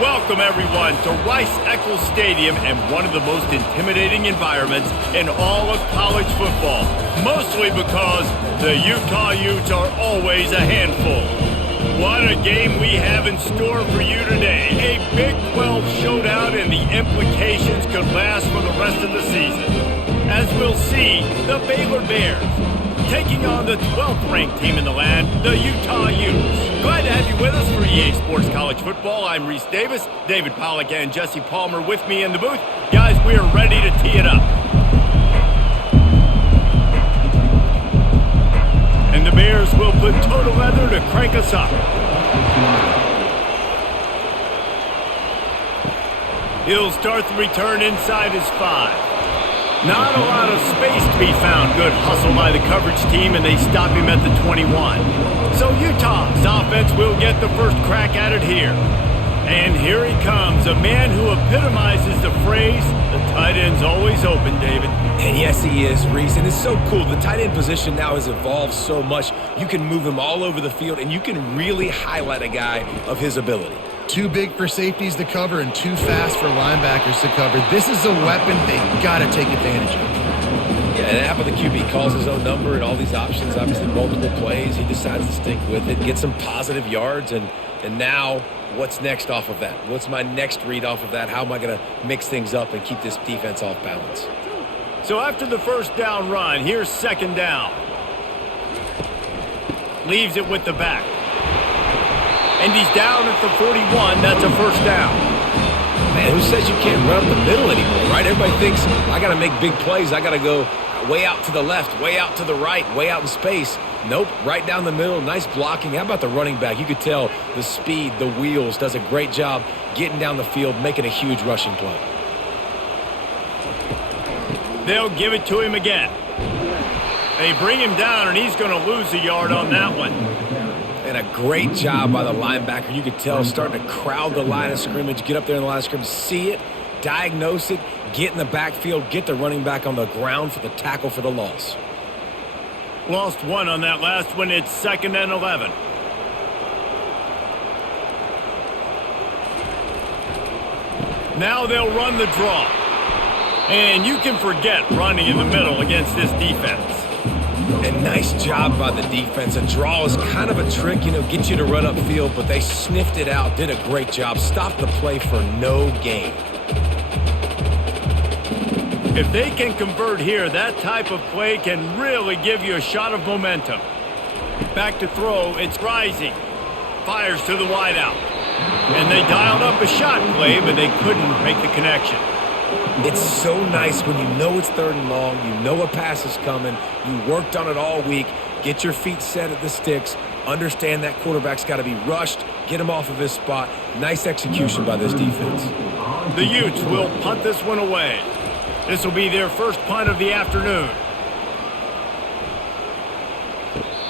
Welcome, everyone, to Rice-Eccles Stadium and one of the most intimidating environments in all of college football, mostly because the Utah Utes are always a handful. What a game we have in store for you today. A Big 12 showdown, and the implications could last for the rest of the season. As we'll see, the Baylor Bears taking on the 12th-ranked team in the land, the Utah Utes. Glad to have you with us for EA Sports College Football. I'm Reese Davis, David Pollack, and Jesse Palmer with me in the booth. Guys, we are ready to tee it up. And the Bears will put total leather to crank us up. He'll start the return inside his 5. Not a lot of space to be found. Good hustle by the coverage team, and they stop him at the 21. So Utah's offense will get the first crack at it here. And here he comes, a man who epitomizes the phrase, the tight end's always open, David. And yes, he is, Reese, and it's so cool. The tight end position now has evolved so much. You can move him all over the field, and you can really highlight a guy of his ability. Too big for safeties to cover and too fast for linebackers to cover. This is a weapon they got to take advantage of. Yeah, and after the QB calls his own number and all these options, obviously multiple plays, he decides to stick with it, get some positive yards, and now what's next off of that? What's my next read off of that? How am I going to mix things up and keep this defense off balance? So after the first down run, here's second down. Leaves it with the back. And he's down at the 41. That's a first down. Man, who says you can't run up the middle anymore, right? Everybody thinks I got to make big plays. I got to go way out to the left, way out to the right, way out in space. Nope, right down the middle. Nice blocking. How about the running back? You could tell the speed, the wheels, does a great job getting down the field, making a huge rushing play. They'll give it to him again. They bring him down, and he's going to lose a yard on that one. And a great job by the linebacker. You could tell starting to crowd the line of scrimmage, get up there in the line of scrimmage, see it, diagnose it, get in the backfield, get the running back on the ground for the tackle for the loss. Lost one on that last one. It's 2nd and 11. Now they'll run the draw. And you can forget running in the middle against this defense. And nice job by the defense. A draw is kind of a trick, get you to run upfield, but they sniffed it out, did a great job, stopped the play for no gain. If they can convert here, that type of play can really give you a shot of momentum. Back to throw, it's rising. Fires to the wideout. And they dialed up a shot play, but they couldn't make the connection. It's so nice when you know it's 3rd and long, you know a pass is coming, you worked on it all week, get your feet set at the sticks, understand that quarterback's got to be rushed, get him off of his spot. Nice execution by this defense. The Utes will punt this one away. This will be their first punt of the afternoon.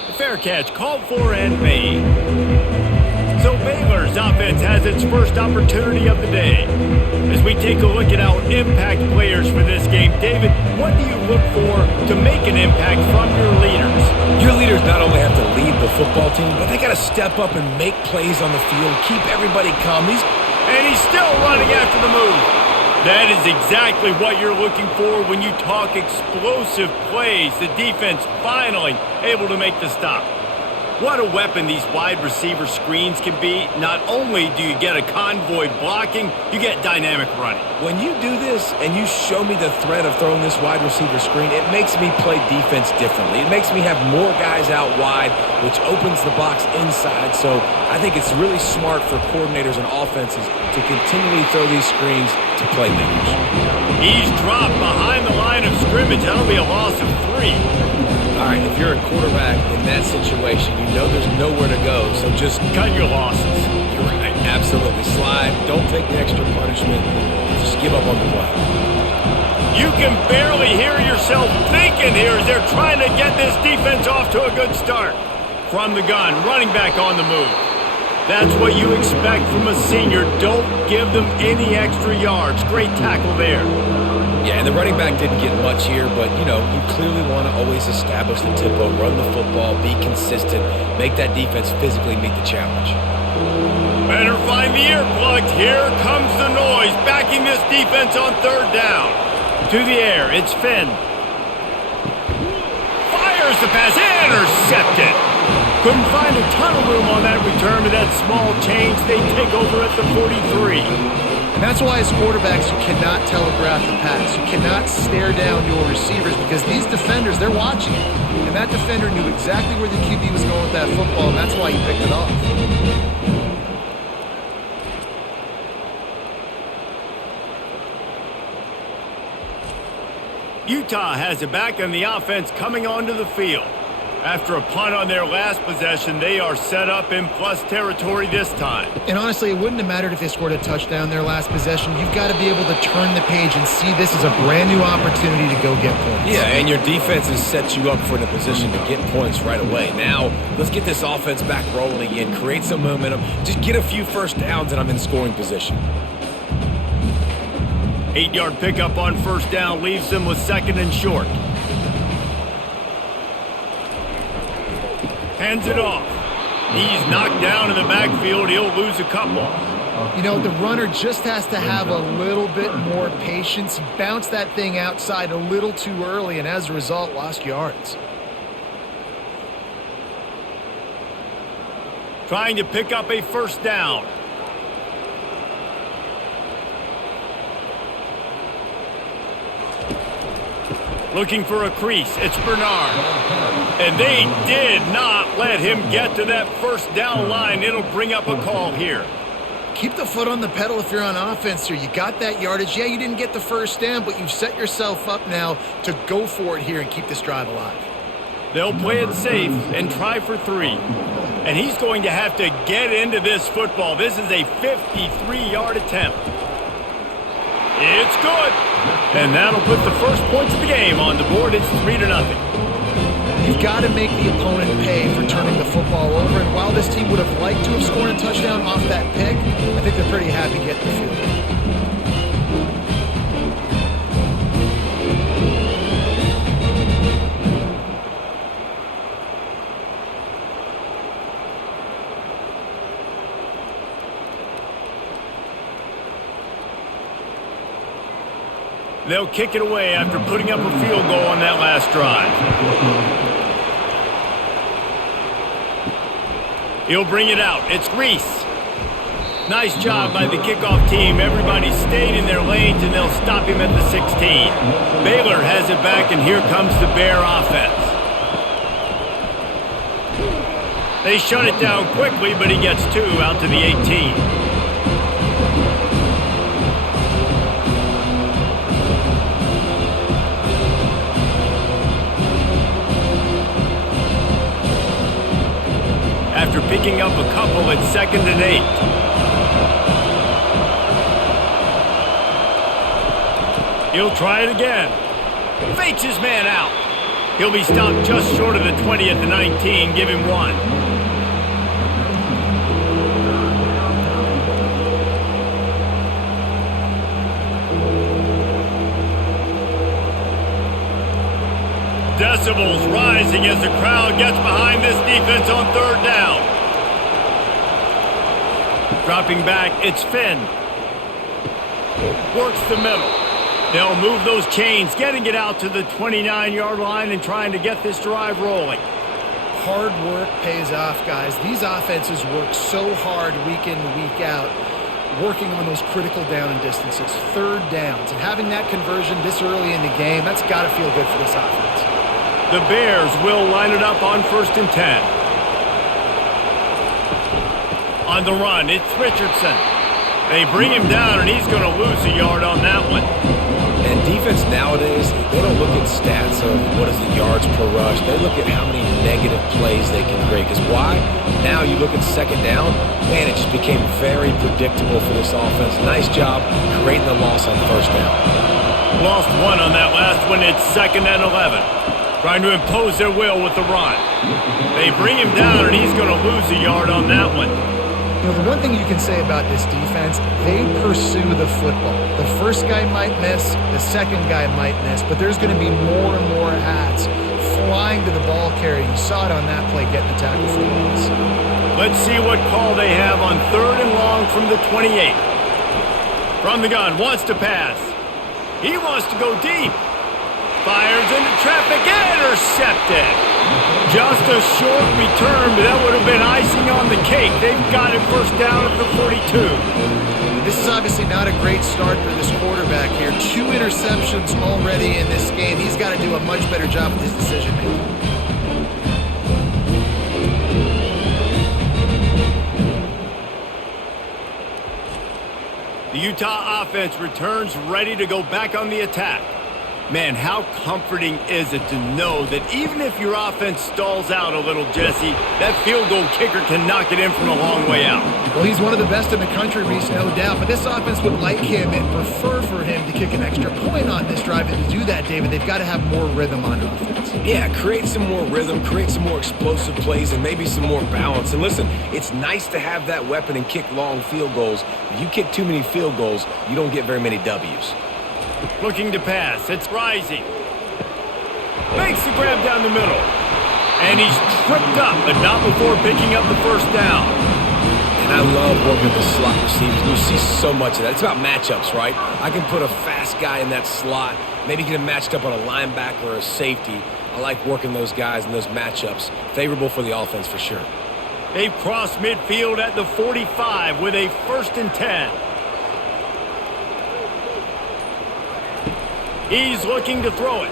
The fair catch called for and made. So Baylor's offense has its first opportunity of the day. As we take a look at our impact players for this game, David, what do you look for to make an impact from your leaders? Your leaders not only have to lead the football team, but they got to step up and make plays on the field, keep everybody calm. And he's still running after the move. That is exactly what you're looking for when you talk explosive plays. The defense finally able to make the stop. What a weapon these wide receiver screens can be. Not only do you get a convoy blocking, you get dynamic running. When you do this and you show me the threat of throwing this wide receiver screen, it makes me play defense differently. It makes me have more guys out wide, which opens the box inside. So I think it's really smart for coordinators and offenses to continually throw these screens to playmakers. He's dropped behind the line of scrimmage. That'll be a loss of 3. All right, if you're a quarterback in that situation, you know there's nowhere to go, so just cut your losses. You're right, absolutely. Slide, don't take the extra punishment, just give up on the play. You can barely hear yourself thinking here as they're trying to get this defense off to a good start. From the gun, running back on the move. That's what you expect from a senior. Don't give them any extra yards. Great tackle there. Yeah, and the running back didn't get much here, but, you clearly want to always establish the tempo, run the football, be consistent, make that defense physically meet the challenge. Better sideline, the earplugs. Here comes the noise, backing this defense on third down. To the air, it's Finn. Fires the pass, intercepted. Couldn't find a ton of room on that return to that small change. They take over at the 43. And that's why as quarterbacks you cannot telegraph the pass. You cannot stare down your receivers because these defenders, they're watching it. And that defender knew exactly where the QB was going with that football, and that's why he picked it off. Utah has it back, and the offense coming onto the field. After a punt on their last possession, they are set up in plus territory this time. And honestly, it wouldn't have mattered if they scored a touchdown their last possession. You've got to be able to turn the page and see this as a brand new opportunity to go get points. Yeah, and your defense has set you up for the position to get points right away. Now, let's get this offense back rolling again, create some momentum, just get a few first downs, and I'm in scoring position. 8-yard pickup on first down leaves them with second and short. Hands it off. He's knocked down in the backfield. He'll lose a couple. You know, the runner just has to have a little bit more patience. He bounced that thing outside a little too early, and as a result, lost yards. Trying to pick up a first down. Looking for a crease. It's Bernard. And they did not let him get to that first down line. It'll bring up a call here. Keep the foot on the pedal if you're on offense here. You got that yardage. Yeah, you didn't get the first down, but you've set yourself up now to go for it here and keep this drive alive. They'll play it safe and try for 3. And he's going to have to get into this football. This is a 53-yard attempt. It's good. And that'll put the first points of the game on the board. It's 3-0. You've got to make the opponent pay for turning the football over. And while this team would have liked to have scored a touchdown off that pick, I think they're pretty happy getting the field. They'll kick it away after putting up a field goal on that last drive. He'll bring it out. It's Reese. Nice job by the kickoff team. Everybody stayed in their lanes, and they'll stop him at the 16. Baylor has it back, and here comes the Bear offense. They shut it down quickly, but he gets 2 out to the 18. After picking up a couple, it's 2nd and 8. He'll try it again. Fakes his man out. He'll be stopped just short of the 20 at the 19. Give him 1. Decibels rising as the crowd gets behind this defense on third down. Dropping back, it's Finn. Works the middle. They'll move those chains, getting it out to the 29-yard line and trying to get this drive rolling. Hard work pays off, guys. These offenses work so hard week in and week out, working on those critical down and distances, third downs. And having that conversion this early in the game, that's got to feel good for this offense. The Bears will line it up on 1st and 10. On the run, it's Richardson. They bring him down, and he's going to lose a yard on that one. And defense nowadays, they don't look at stats of what is the yards per rush. They look at how many negative plays they can create. Because why? Now you look at 2nd down, man, it just became very predictable for this offense. Nice job creating the loss on 1st down. Lost 1 on that last one. It's 2nd and 11. Trying to impose their will with the run. They bring him down, and he's going to lose a yard on that one. You know, the one thing you can say about this defense, they pursue the football. The first guy might miss, the second guy might miss, but there's going to be more and more hats flying to the ball carrier. You saw it on that play, getting the tackle for loss. Let's see what call they have on 3rd and long from the 28. From the gun, wants to pass. He wants to go deep. Fires into traffic, intercepted. Just a short return, but that would have been icing on the cake. They've got it first down at the 42. This is obviously not a great start for this quarterback here. 2 interceptions already in this game. He's got to do a much better job with his decision making. The Utah offense returns ready to go back on the attack. Man, how comforting is it to know that even if your offense stalls out a little, Jesse, that field goal kicker can knock it in from a long way out. Well, he's one of the best in the country, Reese, no doubt. But this offense would like him and prefer for him to kick an extra point on this drive. And to do that, David, they've got to have more rhythm on offense. Yeah, create some more rhythm, create some more explosive plays, and maybe some more balance. And listen, it's nice to have that weapon and kick long field goals. If you kick too many field goals, you don't get very many W's. Looking to pass. It's rising. Makes the grab down the middle. And he's tripped up, but not before picking up the first down. And I love working with the slot receivers. You see so much of that. It's about matchups, right? I can put a fast guy in that slot, maybe get him matched up on a linebacker or a safety. I like working those guys in those matchups. Favorable for the offense for sure. They've crossed midfield at the 45 with a 1st and 10. He's looking to throw it.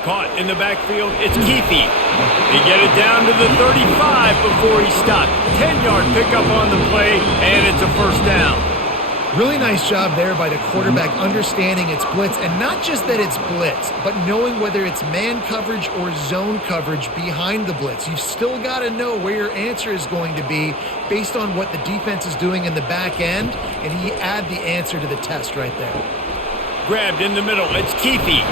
Caught in the backfield, it's Keefe. They get it down to the 35 before he stopped. 10-yard pickup on the play, and it's a first down. Really nice job there by the quarterback understanding it's blitz, and not just that it's blitz, but knowing whether it's man coverage or zone coverage behind the blitz. You've still got to know where your answer is going to be based on what the defense is doing in the back end, and he add the answer to the test right there. Grabbed in the middle, it's Keefe.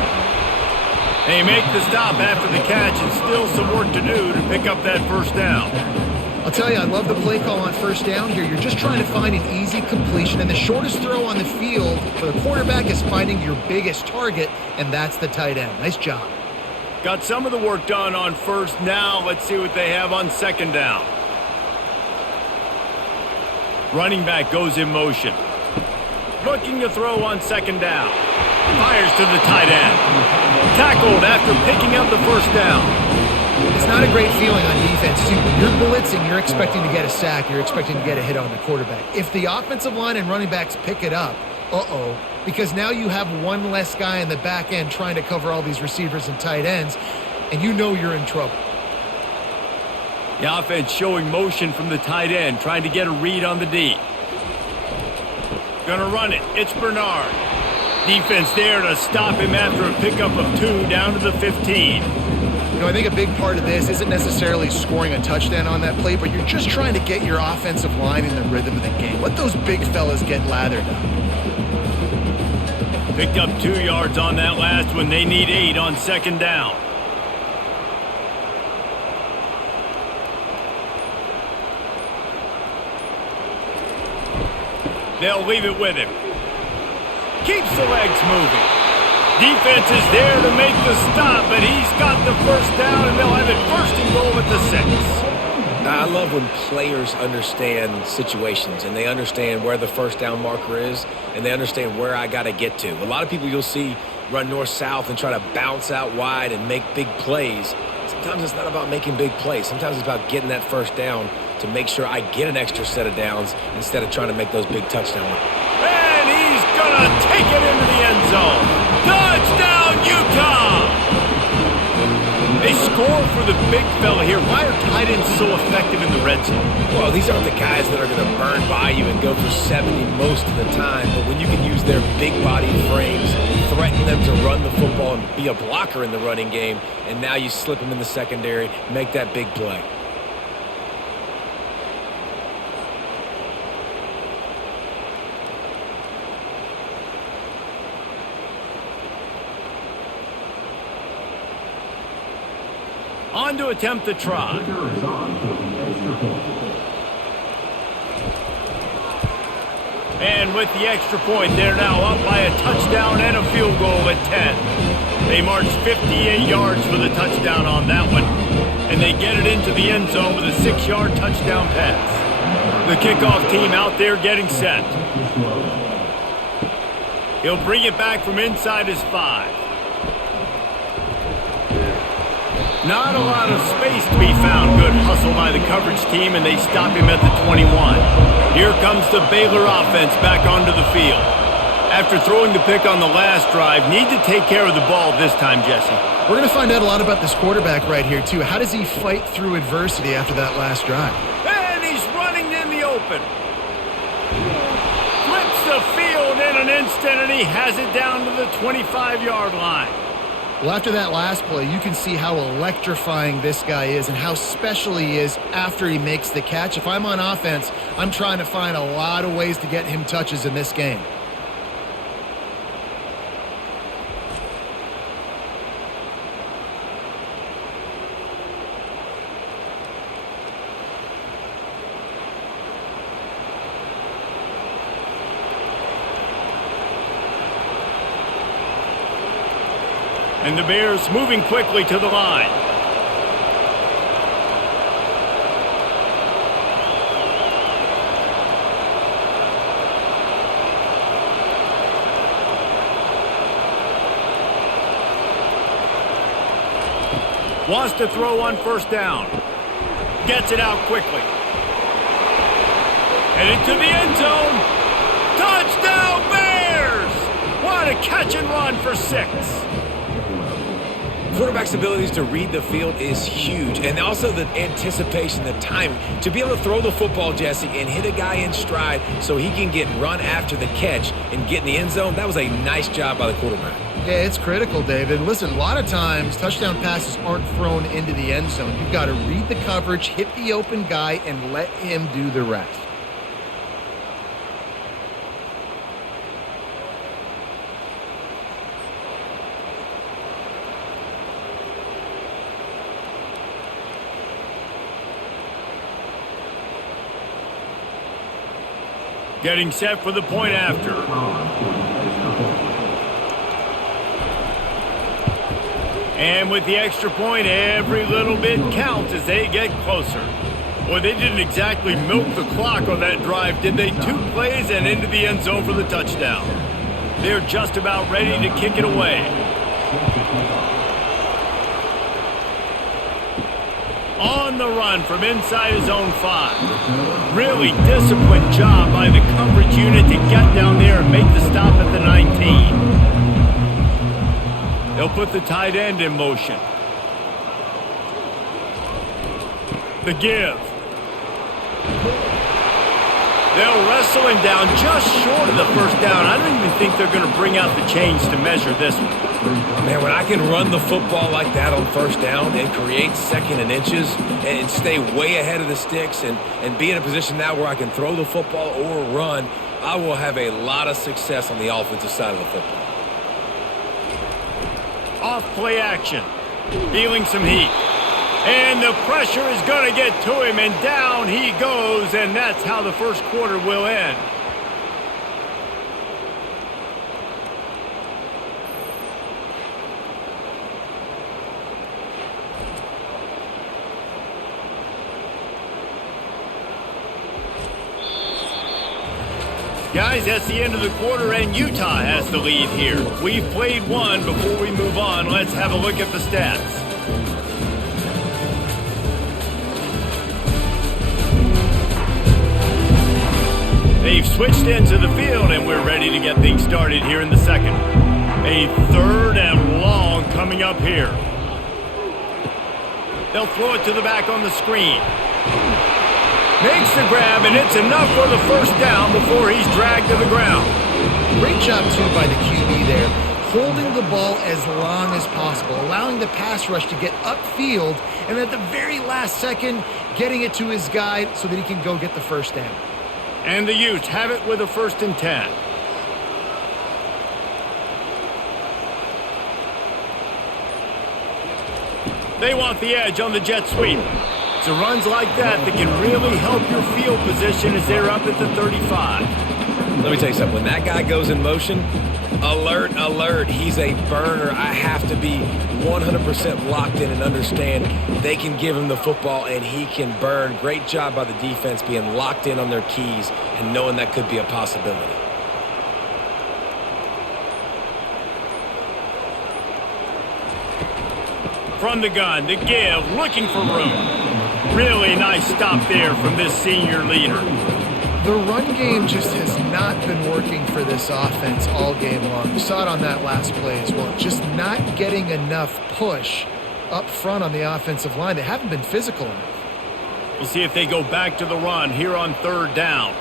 They make the stop after the catch, and still some work to do to pick up that first down. I'll tell you, I love the play call on first down here. You're just trying to find an easy completion, and the shortest throw on the field for the quarterback is finding your biggest target, and that's the tight end. Nice job. Got some of the work done on first. Now let's see what they have on second down. Running back goes in motion. Looking to throw on second down. Fires to the tight end. Tackled after picking up the first down. It's not a great feeling on defense, too. When you're blitzing, you're expecting to get a sack. You're expecting to get a hit on the quarterback. If the offensive line and running backs pick it up, because now you have one less guy in the back end trying to cover all these receivers and tight ends, and you know you're in trouble. The offense showing motion from the tight end, trying to get a read on the D. Gonna run it. It's Bernard. Defense there to stop him after a pickup of 2 down to the 15. You know, I think a big part of this isn't necessarily scoring a touchdown on that play, but you're just trying to get your offensive line in the rhythm of the game. Let those big fellas get lathered up. Picked up 2 yards on that last one. They need 8 on second down. They'll leave it with him. Keeps the legs moving. Defense is there to make the stop, but he's got the first down, and they'll have it 1st and goal at the 6. I love when players understand situations, and they understand where the first down marker is, and they understand where I got to get to. A lot of people you'll see run north-south and try to bounce out wide and make big plays. Sometimes it's not about making big plays. Sometimes it's about getting that first down to make sure I get an extra set of downs instead of trying to make those big touchdowns. And he's going to take it into the end zone. Touchdown, Utah! They score for the big fella here. Why are tight ends so effective in the red zone? Well, these aren't the guys that are going to burn by you and go for 70 most of the time, but when you can use their big body frames, threaten them to run the football and be a blocker in the running game, and now you slip them in the secondary, make that big play. On to attempt the try. And with the extra point, they're now up by a touchdown and a field goal at 10. They march 58 yards for the touchdown on that one. And they get it into the end zone with a 6-yard touchdown pass. The kickoff team out there getting set. He'll bring it back from inside his 5. Not a lot of space to be found. Good hustle by the coverage team, and they stop him at the 21. Here comes the Baylor offense back onto the field. After throwing the pick on the last drive, need to take care of the ball this time, Jesse. We're going to find out a lot about this quarterback right here, too. How does he fight through adversity after that last drive? And he's running in the open. Flips the field in an instant, and he has it down to the 25-yard line. Well, after that last play, you can see how electrifying this guy is and how special he is after he makes the catch. If I'm on offense, I'm trying to find a lot of ways to get him touches in this game. And the Bears moving quickly to the line. Wants to throw on first down. Gets it out quickly. Headed to the end zone. Touchdown Bears! What a catch and run for 6. Quarterback's abilities to read the field is huge, and also the anticipation, the timing. To be able to throw the football, Jesse, and hit a guy in stride so he can get run after the catch and get in the end zone, that was a nice job by the quarterback. Yeah, it's critical, David. Listen, a lot of times touchdown passes aren't thrown into the end zone. You've got to read the coverage, hit the open guy, and let him do the rest. Getting set for the point after. And with the extra point, every little bit counts as they get closer. Boy, they didn't exactly milk the clock on that drive, did they? 2 plays and into the end zone for the touchdown. They're just about ready to kick it away. On the run from inside his own 5. Really disciplined job by the coverage unit to get down there and make the stop at the 19. They'll put the tight end in motion. The give. They'll wrestle him down just short of the first down. I don't even think they're going to bring out the chains to measure this one. Man, when I can run the football like that on first down and create second and inches and stay way ahead of the sticks and be in a position now where I can throw the football or run, I will have a lot of success on the offensive side of the football. Off play action. Feeling some heat. And the pressure is going to get to him, and down he goes, and that's how the first quarter will end. Guys, that's the end of the quarter, and Utah has the lead here. We've played one. Before we move on, let's have a look at the stats. They've switched into the field, and we're ready to get things started here in the second. A 3rd and long coming up here. They'll throw it to the back on the screen. Makes the grab, and it's enough for the first down before he's dragged to the ground. Great job, too, by the QB there. Holding the ball as long as possible, allowing the pass rush to get upfield, and at the very last second, getting it to his guy so that he can go get the first down. And the Utes have it with a 1st and 10. They want the edge on the jet sweep. So runs like that can really help your field position as they're up at the 35. Let me tell you something. When that guy goes in motion, Alert, alert. He's a burner. I have to be 100% locked in and understand they can give him the football and he can burn. Great job by the defense being locked in on their keys and knowing that could be a possibility. From the gun, the give, looking for room. Really nice stop there from this senior leader. The run game just has not been working for this offense all game long. You saw it on that last play as well. Just not getting enough push up front on the offensive line. They haven't been physical enough. We'll see if they go back to the run here on third down.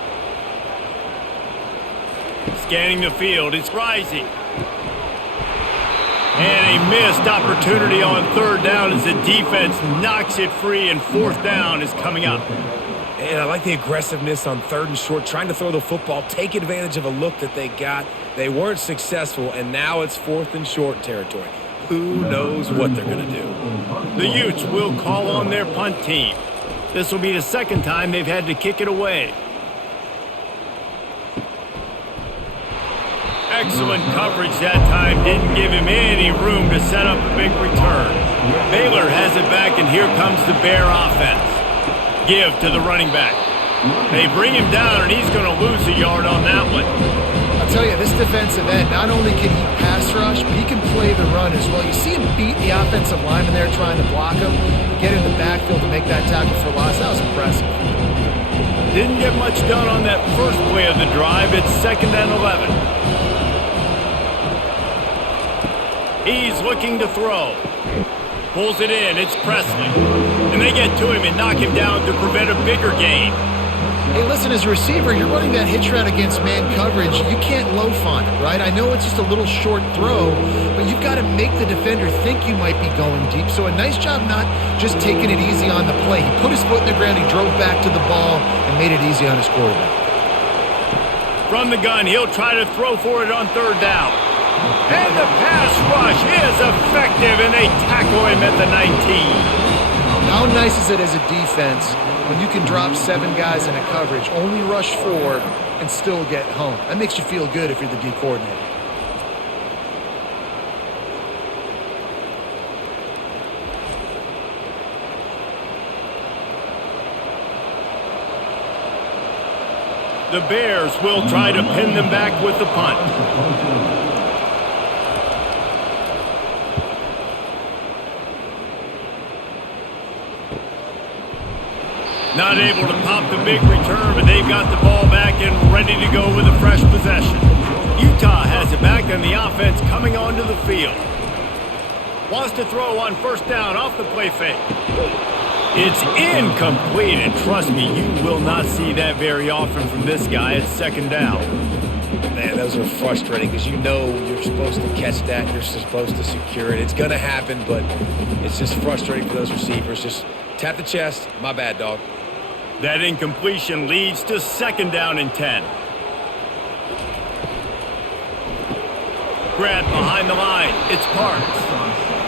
Scanning the field, it's rising. And a missed opportunity on third down as the defense knocks it free, and fourth down is coming up. And I like the aggressiveness on third and short, trying to throw the football, take advantage of a look that they got. They weren't successful, and now it's fourth and short territory. Who knows what they're going to do? The Utes will call on their punt team. This will be the second time they've had to kick it away. Excellent coverage that time. Didn't give him any room to set up a big return. Baylor has it back, and here comes the Bear offense. Give to the running back. They bring him down, and he's going to lose a yard on that one. I'll tell you, this defensive end, not only can he pass rush, but he can play the run as well. You see him beat the offensive lineman there trying to block him, get in the backfield to make that tackle for loss. That was impressive. Didn't get much done on that first play of the drive. It's 2nd and 11. He's looking to throw. Pulls it in. It's Presley. And they get to him and knock him down to prevent a bigger gain. Hey, listen, as a receiver, you're running that hitch route against man coverage. You can't loaf on it, right? I know it's just a little short throw, but you've got to make the defender think you might be going deep. So a nice job not just taking it easy on the play. He put his foot in the ground, he drove back to the ball, and made it easy on his quarterback. From the gun, he'll try to throw for it on third down. And the pass rush is effective, and they tackle him at the 19. How nice is it as a defense when you can drop 7 guys in a coverage, only rush 4, and still get home? That makes you feel good if you're the D coordinator. The Bears will try to pin them back with the punt. Not able to pop the big return, but they've got the ball back and ready to go with a fresh possession. Utah has it back, and the offense coming onto the field. Wants to throw on first down off the play fake. It's incomplete, and trust me, you will not see that very often from this guy. It's 2nd down. Man, those are frustrating because you know you're supposed to catch that. You're supposed to secure it. It's going to happen, but it's just frustrating for those receivers. Just tap the chest. My bad, dog. That incompletion leads to 2nd down and 10. Grab behind the line. It's Parks.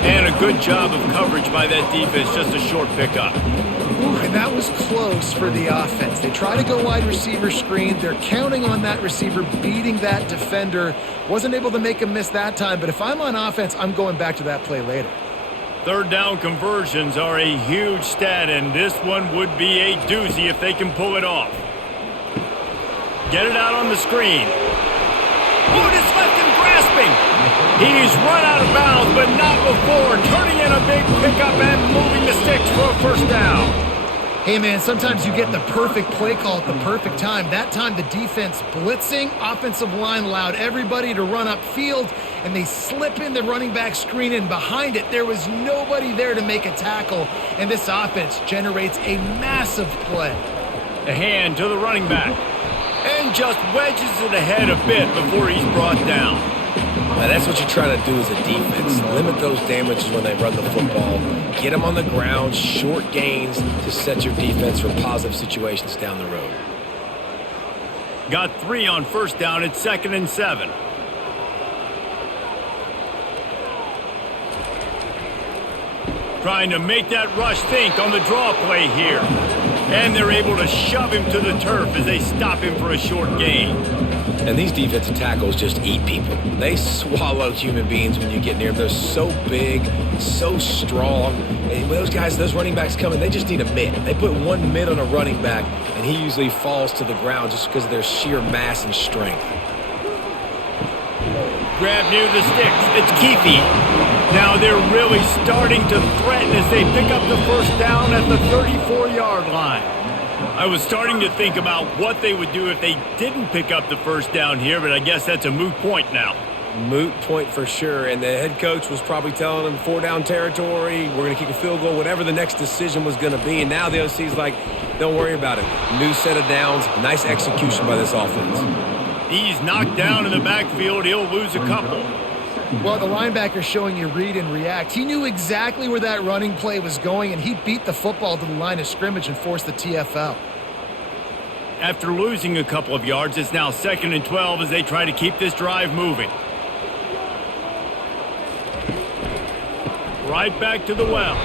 And a good job of coverage by that defense. Just a short pickup. Ooh, and that was close for the offense. They try to go wide receiver screen. They're counting on that receiver beating that defender. Wasn't able to make him miss that time, but if I'm on offense, I'm going back to that play later. Third down conversions are a huge stat, and this one would be a doozy if they can pull it off. Get it out on the screen. Oh, just left him grasping. He's run out of bounds, but not before. Turning in a big pickup and moving the sticks for a first down. Hey, man, sometimes you get the perfect play call at the perfect time. That time the defense blitzing, offensive line allowed everybody to run upfield, and they slip in the running back screen, and behind it there was nobody there to make a tackle, and this offense generates a massive play. The hand to the running back, and just wedges it ahead a bit before he's brought down. Now, that's what you're trying to do as a defense. Limit those damages when they run the football. Get them on the ground, short gains to set your defense for positive situations down the road. Got 3 on first down. It's 2nd and 7. Trying to make that rush think on the draw play here. And they're able to shove him to the turf as they stop him for a short gain. And these defensive tackles just eat people. They swallow human beings when you get near them. They're so big, so strong. And when those guys, those running backs come in, they just need a mitt. They put one mitt on a running back, and he usually falls to the ground just because of their sheer mass and strength. Grab near the sticks. It's Keefe. Now they're really starting to threaten as they pick up the first down at the 34-yard line. I was starting to think about what they would do if they didn't pick up the first down here, but I guess that's a moot point now. Moot point for sure, and the head coach was probably telling them 4-down territory, we're going to kick a field goal, whatever the next decision was going to be, and now the OC's like, don't worry about it. New set of downs, nice execution by this offense. He's knocked down in the backfield. He'll lose a couple. Well, the linebacker's showing you read and react. He knew exactly where that running play was going, and he beat the football to the line of scrimmage and forced the TFL. After losing a couple of yards, it's now 2nd and 12 as they try to keep this drive moving. Right back to the well.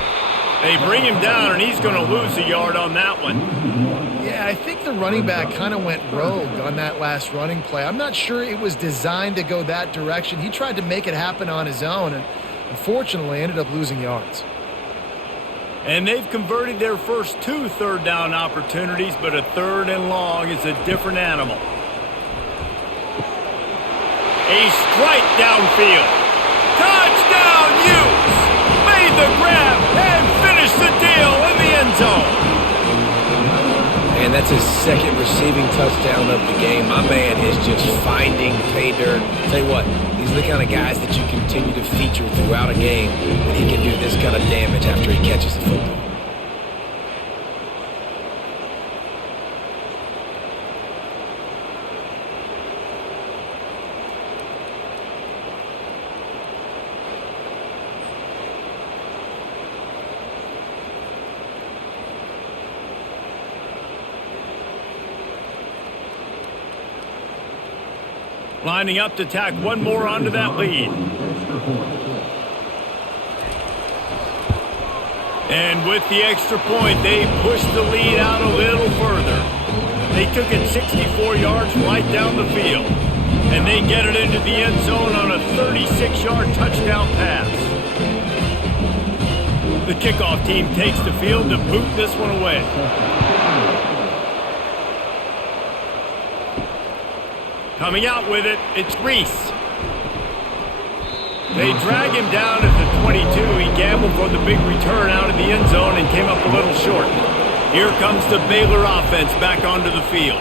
They bring him down, and he's going to lose a yard on that one. Yeah, I think the running back kind of went rogue on that last running play. I'm not sure it was designed to go that direction. He tried to make it happen on his own, and unfortunately ended up losing yards. And they've converted their first 2 third-down opportunities, but a 3rd and long is a different animal. A strike downfield. Touchdown, Utes! Made the grab and finished the deal in the end zone. And that's his 2nd receiving touchdown of the game. My man is just finding pay dirt. Tell you what, these are the kind of guys that you continue to feature throughout a game when he can do this kind of damage after he catches the football. Lining up to tack one more onto that lead. And with the extra point, they pushed the lead out a little further. They took it 64 yards right down the field. And they get it into the end zone on a 36-yard touchdown pass. The kickoff team takes the field to boot this one away. Coming out with it, it's Reese. They drag him down at the 22. He gambled for the big return out of the end zone and came up a little short. Here comes the Baylor offense back onto the field.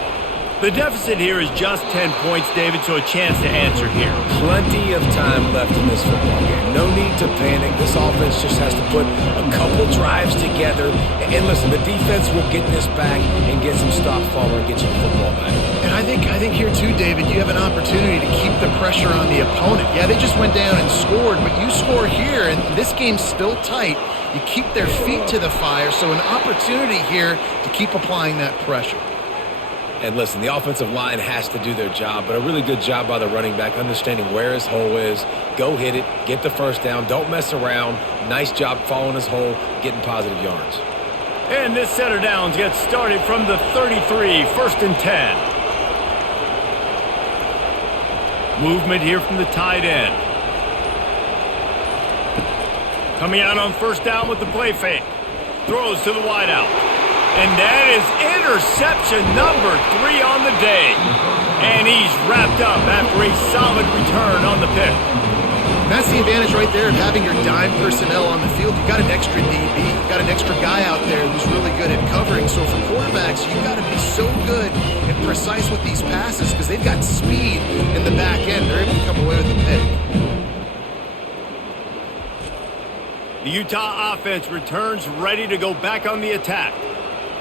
The deficit here is just 10 points, David, so a chance to answer here. Plenty of time left in this football game. No need to panic. This offense just has to put a couple drives together. And listen, the defense will get this back and get some stop follower and get you the football back. And I think here too, David, you have an opportunity to keep the pressure on the opponent. Yeah, they just went down and scored, but you score here, and this game's still tight. You keep their feet to the fire, so an opportunity here to keep applying that pressure. And listen, the offensive line has to do their job, but a really good job by the running back, understanding where his hole is. Go hit it, get the first down, don't mess around. Nice job following his hole, getting positive yards. And this set of downs gets started from the 33, 1st and 10. Movement here from the tight end. Coming out on first down with the play fake. Throws to the wideout. And that is interception number 3 on the day. And he's wrapped up after a solid return on the pick. That's the advantage right there of having your dime personnel on the field. You've got an extra DB. You've got an extra guy out there who's really good at covering. So for quarterbacks, you've got to be so good and precise with these passes because they've got speed in the back end. They're able to come away with the pick. The Utah offense returns ready to go back on the attack.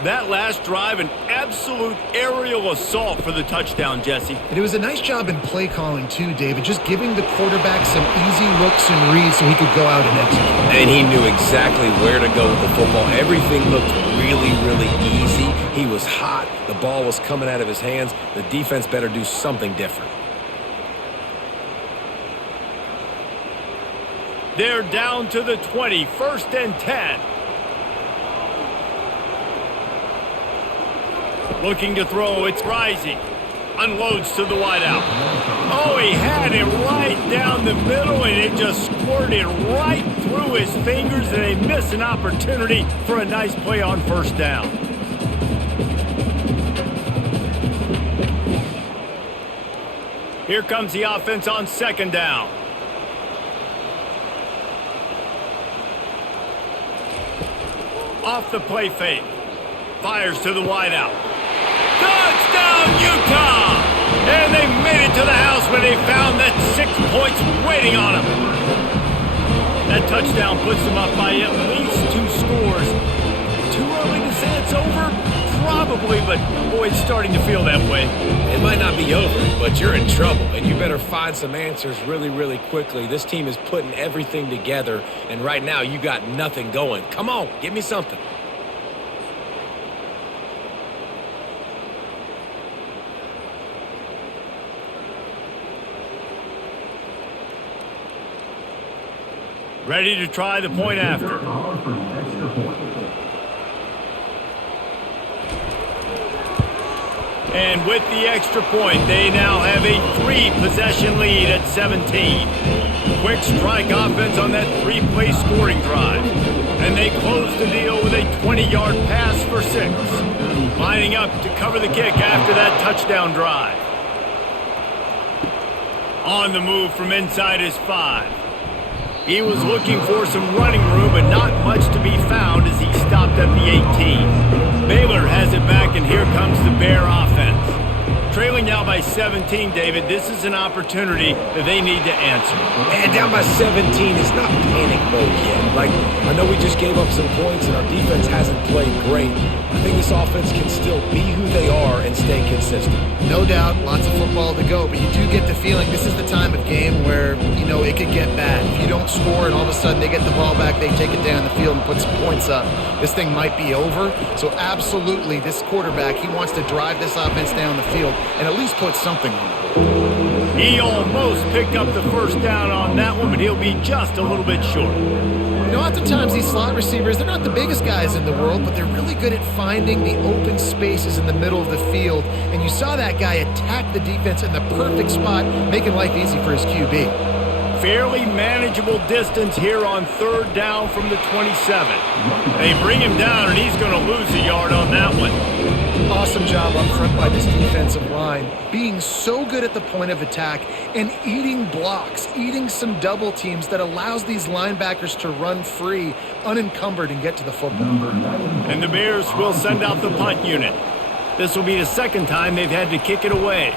That last drive, an absolute aerial assault for the touchdown, Jesse. And it was a nice job in play calling, too, David, just giving the quarterback some easy looks and reads so he could go out and execute. And he knew exactly where to go with the football. Everything looked really, really easy. He was hot. The ball was coming out of his hands. The defense better do something different. They're down to the 20, 1st and 10. Looking to throw, it's rising. Unloads to the wideout. Oh, he had it right down the middle, and it just squirted right through his fingers, and they miss an opportunity for a nice play on first down. Here comes the offense on second down. Off the play fake. Fires to the wideout. Touchdown, Utah! And they made it to the house when they found that 6 points waiting on them. That touchdown puts them up by at least 2 scores. Too early to say it's over? Probably, but boy, it's starting to feel that way. It might not be over, but you're in trouble, and you better find some answers really, really quickly. This team is putting everything together, and right now you got nothing going. Come on, give me something. Ready to try the point after. And with the extra point, they now have a 3-possession lead at 17. Quick strike offense on that 3-play scoring drive. And they close the deal with a 20-yard pass for 6. Lining up to cover the kick after that touchdown drive. On the move from inside his 5. He was looking for some running room, but not much to be found as he stopped at the 18. Baylor has it back, and here comes the Bear offense. Trailing now by 17, David, this is an opportunity that they need to answer. And down by 17, it's not panic mode yet. Like, I know we just gave up some points, and our defense hasn't played great. I think this offense can still be who they are and stay consistent. No doubt, lots of football to go, but you do get the feeling this is the time of game where, you know, it could get bad. If you don't score and all of a sudden they get the ball back, they take it down the field and put some points up, this thing might be over. So absolutely, this quarterback, he wants to drive this offense down the field and at least put something on the board. He almost picked up the first down on that one, but he'll be just a little bit short. You know, oftentimes these slot receivers, they're not the biggest guys in the world, but they're really good at finding the open spaces in the middle of the field. And you saw that guy attack the defense in the perfect spot, making life easy for his QB. Fairly manageable distance here on third down from the 27. They bring him down, and he's going to lose a yard on that one. Awesome job up front by this defensive line, being so good at the point of attack and eating blocks, eating some double teams that allows these linebackers to run free, unencumbered, and get to the football. And the Bears will send out the punt unit. This will be the second time they've had to kick it away.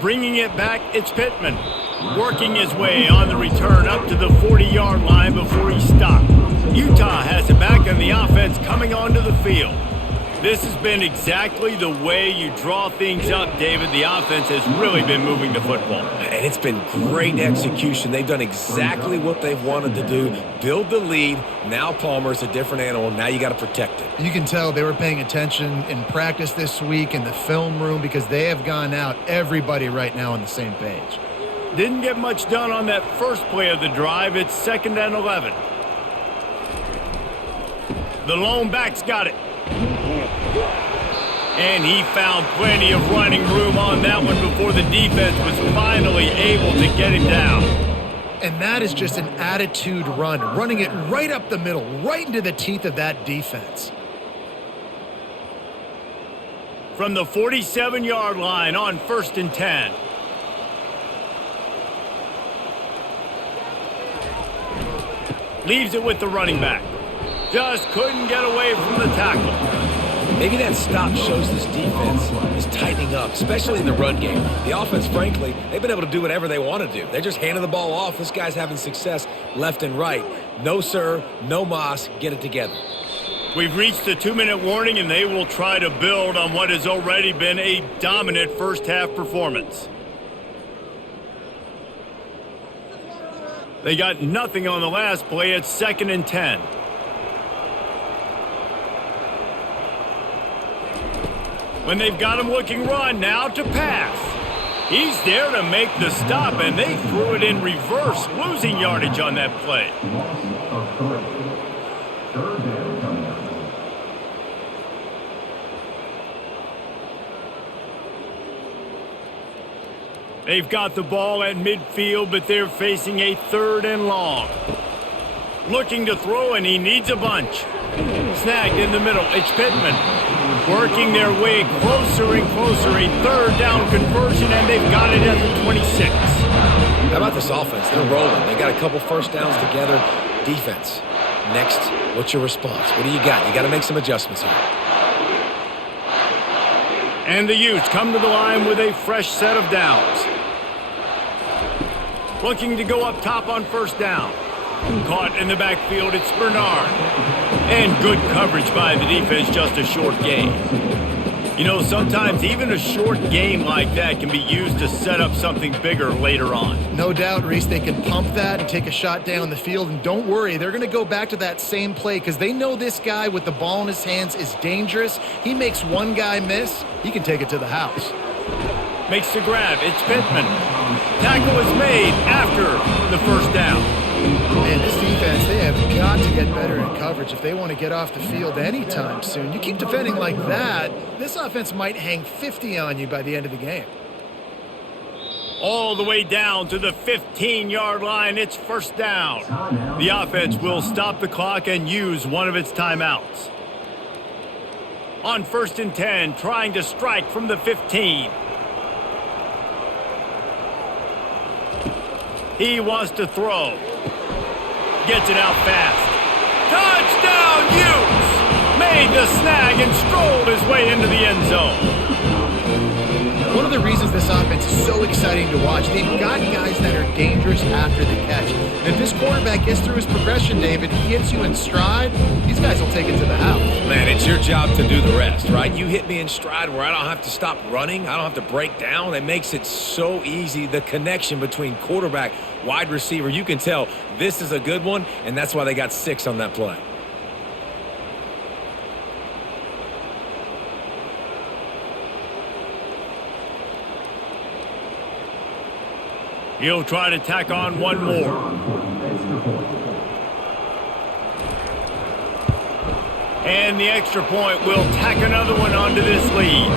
Bringing it back, it's Pittman. Working his way on the return up to the 40-yard line before he stopped. Utah has it back, and the offense coming onto the field. This has been exactly the way you draw things up, David. The offense has really been moving the football. And it's been great execution. They've done exactly what they've wanted to do. Build the lead. Now Palmer's a different animal. Now you got to protect it. You can tell they were paying attention in practice this week in the film room because they have gone out, everybody right now on the same page. Didn't get much done on that first play of the drive. It's 2nd and 11. The lone back's got it. And he found plenty of running room on that one before the defense was finally able to get him down. And that is just an attitude run, running it right up the middle, right into the teeth of that defense. From the 47-yard line on 1st and 10. Leaves it with the running back. Just couldn't get away from the tackle. Maybe that stop shows this defense is tightening up, especially in the run game. The offense, frankly, they've been able to do whatever they want to do. They're just handing the ball off. This guy's having success left and right. No, sir. No mas. Get it together. We've reached the 2-minute warning, and they will try to build on what has already been a dominant first-half performance. They got nothing on the last play. It's 2nd and 10. When they've got him looking run, now to pass. He's there to make the stop, and they threw it in reverse, losing yardage on that play. They've got the ball at midfield, but they're facing a 3rd and long. Looking to throw, and he needs a bunch. Snagged in the middle. It's Pittman. Working their way closer and closer. A 3rd down conversion, and they've got it at the 26. How about this offense? They're rolling. They got a couple first downs together. Defense. Next, what's your response? What do you got? You got to make some adjustments here. And the Utes come to the line with a fresh set of downs. Looking to go up top on 1st down. Caught in the backfield, it's Bernard. And good coverage by the defense, just a short gain. You know, sometimes even a short game like that can be used to set up something bigger later on. No doubt, Reese, they can pump that and take a shot down the field. And don't worry, they're going to go back to that same play because they know this guy with the ball in his hands is dangerous. He makes one guy miss, he can take it to the house. Makes the grab, it's Pittman. Tackle is made after the 1st down. Man, this defense, they have got to get better in coverage if they want to get off the field anytime soon. You keep defending like that, this offense might hang 50 on you by the end of the game. All the way down to the 15-yard line, it's 1st down. The offense will stop the clock and use one of its timeouts. On 1st and 10, trying to strike from the 15. He wants to throw. Gets it out fast. Touchdown, Utes! Made the snag and strolled his way into the end zone. One of the reasons this offense is so exciting to watch, they've got guys that are dangerous after the catch. And if this quarterback gets through his progression, David, he hits you in stride, these guys will take it to the house. Man, it's your job to do the rest, right? You hit me in stride where I don't have to stop running. I don't have to break down. It makes it so easy. The connection between quarterback, wide receiver, you can tell this is a good one, and that's why they got 6 on that play. He'll try to tack on one more. And the extra point will tack another one onto this lead.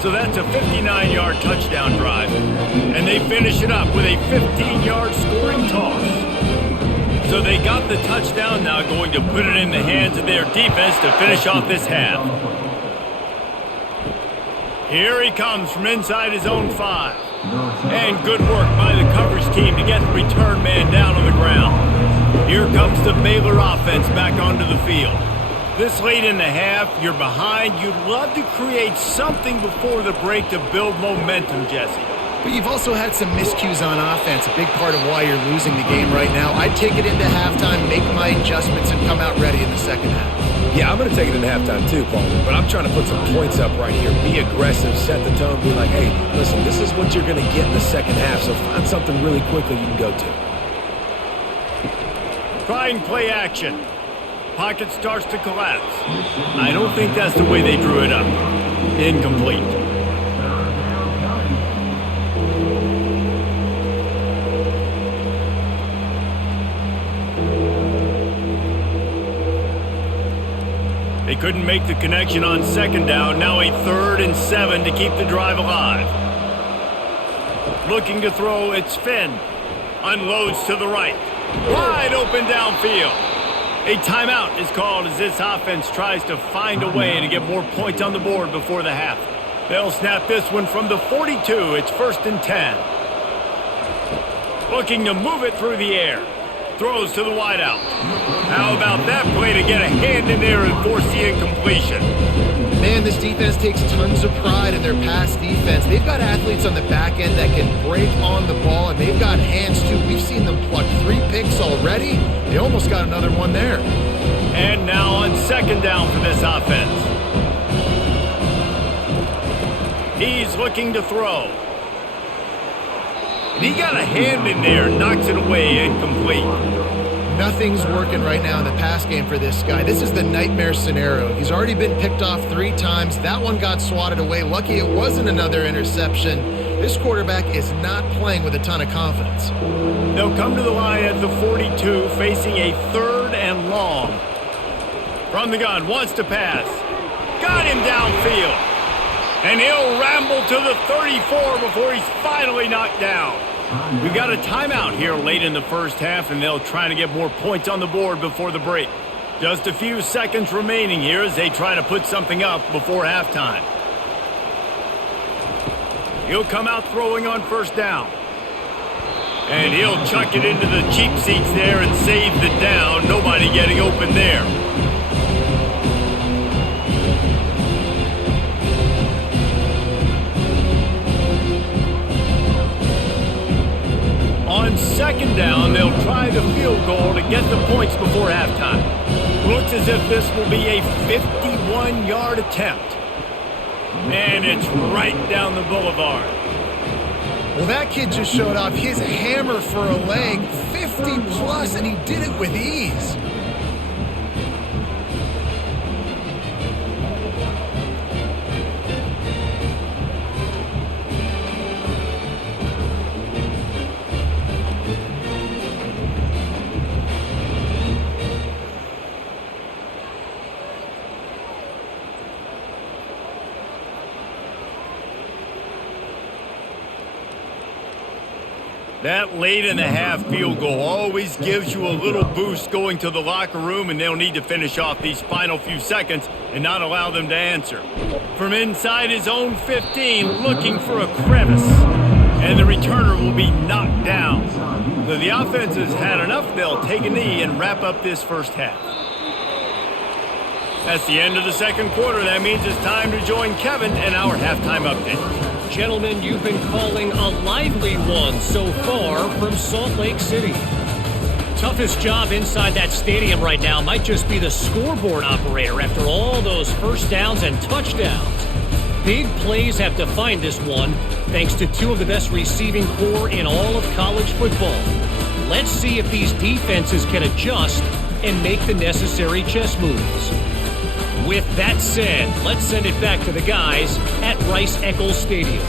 So that's a 59-yard touchdown drive. And they finish it up with a 15-yard scoring toss. So they got the touchdown, now going to put it in the hands of their defense to finish off this half. Here he comes from inside his own 5. And good work by the coverage team to get the return man down on the ground. Here comes the Baylor offense back onto the field. This late in the half, you're behind. You'd love to create something before the break to build momentum, Jesse. But you've also had some miscues on offense, a big part of why you're losing the game right now. I'd take it into halftime, make my adjustments, and come out ready in the second half. Yeah, I'm going to take it into halftime too, Paul. But I'm trying to put some points up right here. Be aggressive, set the tone, be like, hey, listen, this is what you're going to get in the second half, so find something really quickly you can go to. Trying play action. Pocket starts to collapse. I don't think that's the way they drew it up. Incomplete. They couldn't make the connection on 2nd down. Now a 3rd and 7 to keep the drive alive. Looking to throw, it's Finn. Unloads to the right. Wide open downfield. A timeout is called as this offense tries to find a way to get more points on the board before the half. They'll snap this one from the 42. It's 1st and 10. Looking to move it through the air. Throws to the wideout. How about that play to get a hand in there and force the incompletion? Man, this defense takes tons of pride in their pass defense. They've got athletes on the back end that can break on the ball, and they've got hands too. We've seen them pluck 3 picks already. They almost got another one there. And now on 2nd down for this offense. He's looking to throw. And he got a hand in there, knocks it away, incomplete. Nothing's working right now in the pass game for this guy. This is the nightmare scenario. He's already been picked off 3 times. That one got swatted away. Lucky it wasn't another interception. This quarterback is not playing with a ton of confidence. They'll come to the line at the 42, facing a 3rd and long. From the gun, wants to pass. Got him downfield. And he'll ramble to the 34 before he's finally knocked down. We've got a timeout here late in the first half, and they'll try to get more points on the board before the break. Just a few seconds remaining here as they try to put something up before halftime. He'll come out throwing on first down. And he'll chuck it into the cheap seats there and save the down. Nobody getting open there. On second down, they'll try the field goal to get the points before halftime. Looks as if this will be a 51-yard attempt. And it's right down the boulevard. Well, that kid just showed off his hammer for a leg, 50-plus, and he did it with ease. That late in the half field goal always gives you a little boost going to the locker room, and they'll need to finish off these final few seconds and not allow them to answer. From inside his own 15, looking for a crevice, and the returner will be knocked down. So the offense has had enough. They'll take a knee and wrap up this first half. That's the end of the second quarter. That means it's time to join Kevin and our halftime update. Gentlemen, you've been calling a lively one so far from Salt Lake City. Toughest job inside that stadium right now might just be the scoreboard operator after all those first downs and touchdowns. Big plays have defined this one thanks to two of the best receiving corps in all of college football. Let's see if these defenses can adjust and make the necessary chess moves. With that said, let's send it back to the guys at Rice-Eccles Stadium.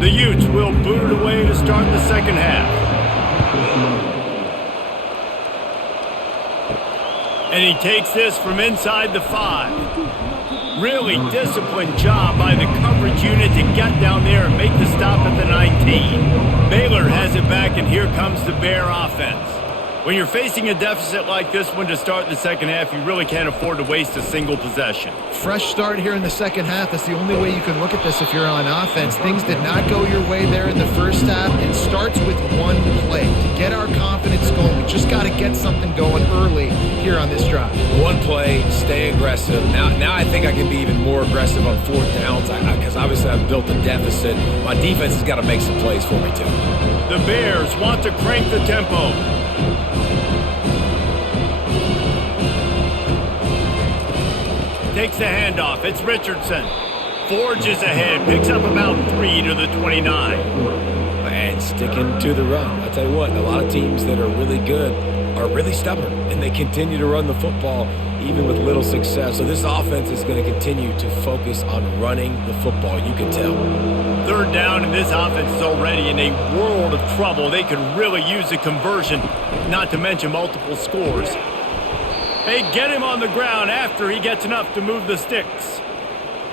The Utes will boot it away to start the second half. And he takes this from inside the 5. Really disciplined job by the coverage unit to get down there and make the stop at the 19. Baylor has it back, and here comes the Bear offense. When you're facing a deficit like this one to start the second half, you really can't afford to waste a single possession. Fresh start here in the second half. That's the only way you can look at this if you're on offense. Things did not go your way there in the first half. It starts with one play. To get our confidence going, we just got to get something going early here on this drive. One play, stay aggressive. Now I think I can be even more aggressive on fourth downs because obviously I've built a deficit. My defense has got to make some plays for me too. The Bears want to crank the tempo. Takes the handoff. It's Richardson. Forges ahead. Picks up about 3 to the 29. And sticking to the run. I'll tell you what, a lot of teams that are really good are really stubborn, and they continue to run the football even with little success. So this offense is going to continue to focus on running the football. You can tell. Third down, and this offense is already in a world of trouble. They could really use a conversion, not to mention multiple scores. They get him on the ground after he gets enough to move the sticks.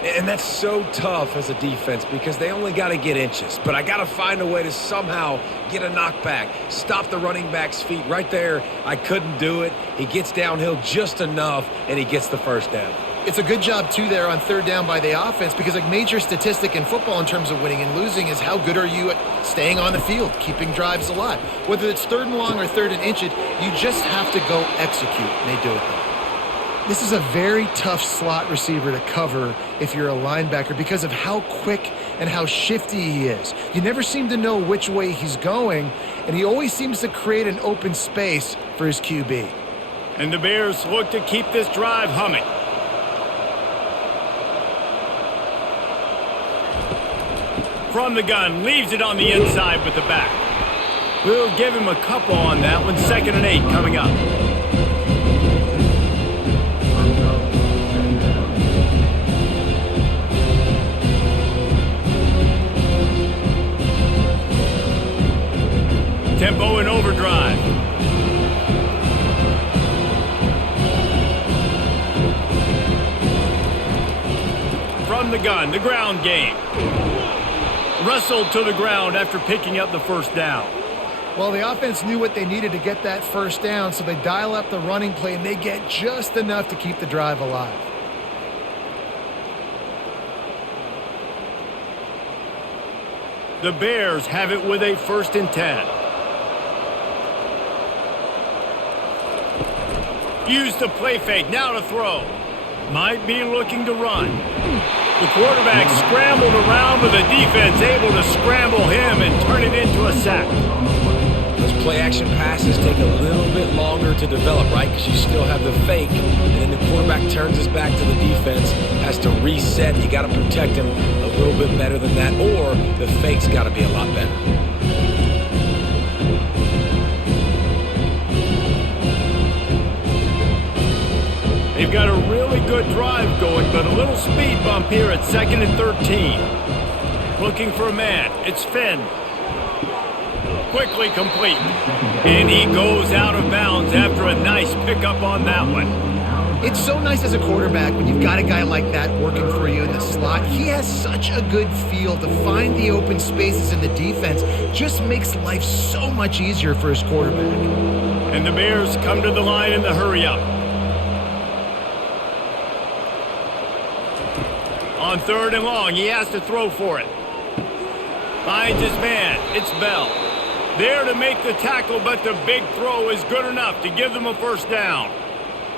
And that's so tough as a defense because they only got to get inches. But I got to find a way to somehow get a knockback, stop the running back's feet. Right there, I couldn't do it. He gets downhill just enough, and he gets the first down. It's a good job, too, there on third down by the offense because a major statistic in football in terms of winning and losing is how good are you at staying on the field, keeping drives alive. Whether it's third and long or third and inch, you just have to go execute, and they do it. This is a very tough slot receiver to cover if you're a linebacker because of how quick and how shifty he is. You never seem to know which way he's going, and he always seems to create an open space for his QB. And the Bears look to keep this drive humming. From the gun, leaves it on the inside with the back. We'll give him a couple on that one. 2nd and 8 coming up. Tempo in overdrive. From the gun, the ground game. Wrestled to the ground after picking up the first down. Well, the offense knew what they needed to get that first down, so they dial up the running play, and they get just enough to keep the drive alive. The Bears have it with a 1st and 10. Use the play fake, now to throw. Might be looking to run. The quarterback scrambled around, but the defense able to scramble him and turn it into a sack. Those play-action passes take a little bit longer to develop, right? Because you still have the fake, and then the quarterback turns his back to the defense, has to reset. You got to protect him a little bit better than that, or the fake's got to be a lot better. They've got a really good drive going, but a little speed bump here at 2nd and 13. Looking for a man. It's Finn. Quickly complete. And he goes out of bounds after a nice pickup on that one. It's so nice as a quarterback when you've got a guy like that working for you in the slot. He has such a good feel to find the open spaces in the defense. Just makes life so much easier for his quarterback. And the Bears come to the line in the hurry-up. On 3rd and long, he has to throw for it. Finds his man. It's Bell. There to make the tackle, but the big throw is good enough to give them a 1st down.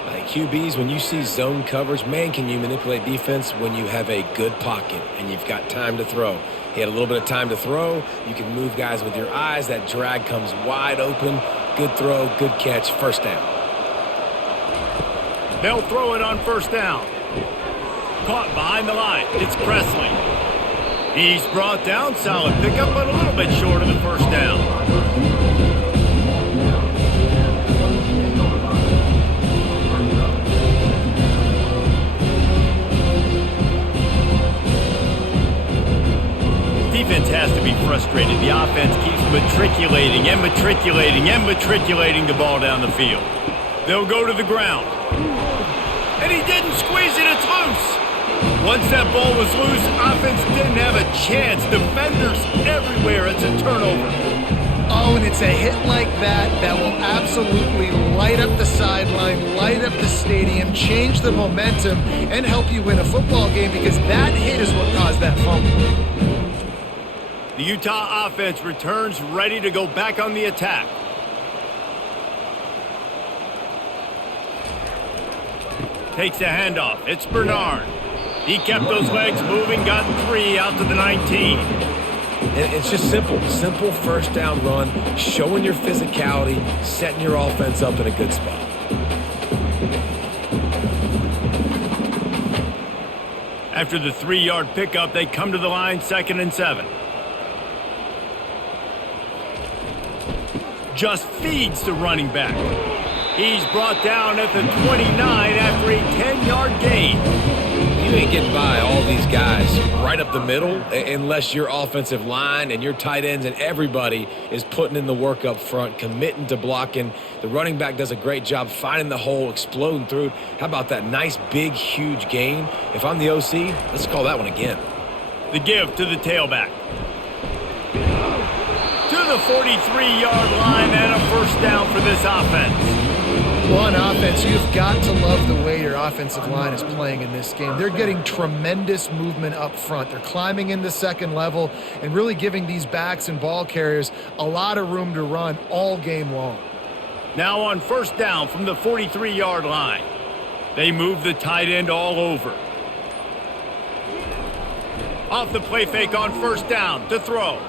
Like QBs, when you see zone coverage, man, can you manipulate defense when you have a good pocket and you've got time to throw. He had a little bit of time to throw. You can move guys with your eyes. That drag comes wide open. Good throw, good catch, 1st down. They'll throw it on 1st down. Caught behind the line. It's Presley. He's brought down. Solid pickup, but a little bit short of the 1st down. Defense has to be frustrated. The offense keeps matriculating and matriculating and matriculating the ball down the field. They'll go to the ground. And he didn't squeeze it. It's loose. Once that ball was loose, offense didn't have a chance. Defenders everywhere. It's a turnover. Oh, and it's a hit like that that will absolutely light up the sideline, light up the stadium, change the momentum, and help you win a football game because that hit is what caused that fumble. The Utah offense returns ready to go back on the attack. Takes a handoff. It's Bernard. He kept those legs moving, got 3 out to the 19. And it's just simple. Simple 1st down run, showing your physicality, setting your offense up in a good spot. After the 3-yard pickup, they come to the line 2nd and 7. Just feeds the running back. He's brought down at the 29 after a 10-yard gain. You ain't getting by all these guys right up the middle unless your offensive line and your tight ends and everybody is putting in the work up front, committing to blocking. The running back does a great job finding the hole, exploding through it. How about that nice, big, huge gain? If I'm the OC, let's call that one again. The give to the tailback. To the 43-yard line and a 1st down for this offense. Well, on offense, you've got to love the way your offensive line is playing in this game. They're getting tremendous movement up front. They're climbing in the 2nd level and really giving these backs and ball carriers a lot of room to run all game long. Now on 1st down from the 43-yard line. They move the tight end all over. Off the play fake on 1st down to throw.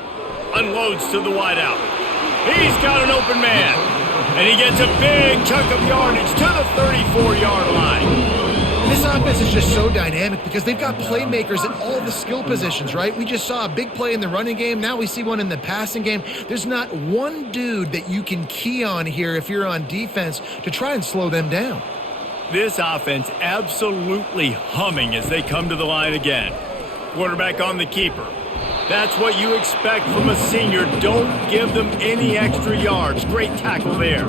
Unloads to the wideout. He's got an open man. And he gets a big chunk of yardage to the 34-yard line. This offense is just so dynamic because they've got playmakers at all the skill positions, right? We just saw a big play in the running game. Now we see one in the passing game. There's not one dude that you can key on here if you're on defense to try and slow them down. This offense absolutely humming as they come to the line again. Quarterback on the keeper. That's what you expect from a senior. Don't give them any extra yards. Great tackle there.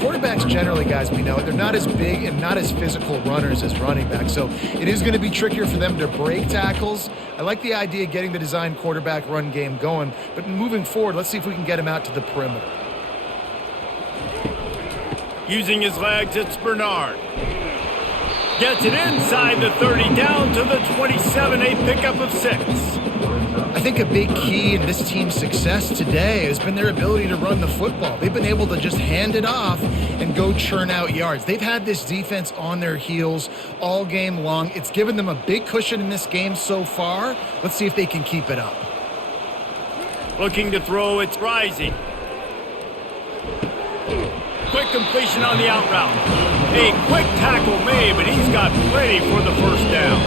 Quarterbacks generally, guys, we know, they're not as big and not as physical runners as running backs, so it is going to be trickier for them to break tackles. I like the idea of getting the design quarterback run game going, but moving forward, let's see if we can get him out to the perimeter. Using his legs, it's Bernard. Gets it inside the 30, down to the 27, a pickup of 6. I think a big key in this team's success today has been their ability to run the football. They've been able to just hand it off and go churn out yards. They've had this defense on their heels all game long. It's given them a big cushion in this game so far. Let's see if they can keep it up. Looking to throw, it's Rising. Quick completion on the out route. A quick tackle made, but he's got plenty for the first down.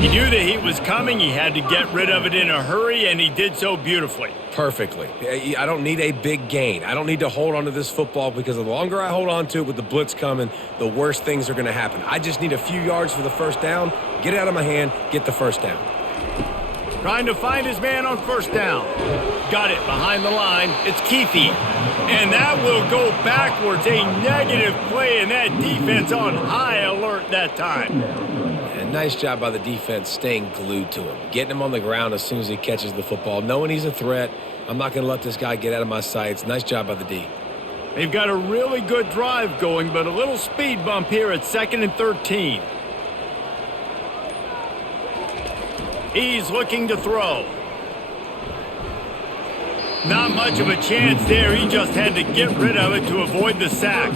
He knew the heat was coming. He had to get rid of it in a hurry, and he did so beautifully. Perfectly. I don't need a big gain. I don't need to hold on to this football because the longer I hold on to it with the blitz coming, the worse things are going to happen. I just need a few yards for the first down, get it out of my hand, get the first down. Trying to find his man on first down. Got it behind the line. It's Keithy. And that will go backwards. A negative play, and that defense on high alert that time. And nice job by the defense staying glued to him. Getting him on the ground as soon as he catches the football. Knowing he's a threat. I'm not going to let this guy get out of my sights. Nice job by the D. They've got a really good drive going, but a little speed bump here at 2nd and 13. He's looking to throw. Not much of a chance there. He just had to get rid of it to avoid the sack.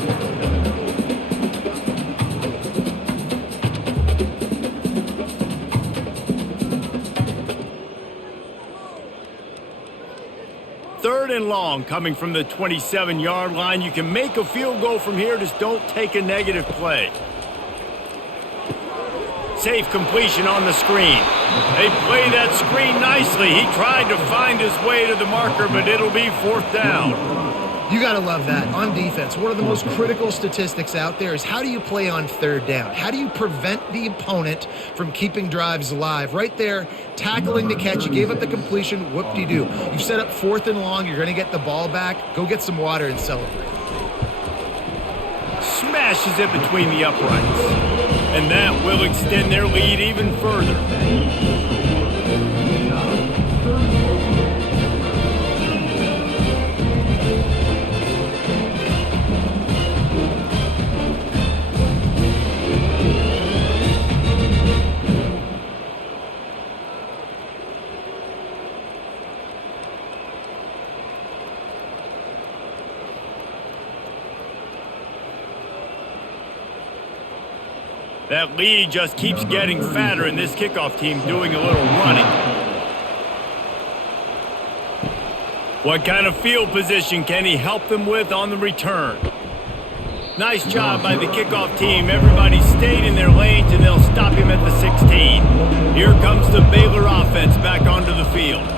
Third and long coming from the 27-yard line. You can make a field goal from here. Just don't take a negative play. Safe completion on the screen. They play that screen nicely. He tried to find his way to the marker, but it'll be 4th down. You got to love that. On defense, one of the most critical statistics out there is how do you play on 3rd down? How do you prevent the opponent from keeping drives alive? Right there, tackling the catch. You gave up the completion. Whoop-de-doo. You've set up 4th and long. You're going to get the ball back. Go get some water and celebrate. Smashes it between the uprights. And that will extend their lead even further. That lead just keeps getting fatter, and this kickoff team doing a little running. What kind of field position can he help them with on the return? Nice job by the kickoff team. Everybody stayed in their lanes, and they'll stop him at the 16. Here comes the Baylor offense back onto the field.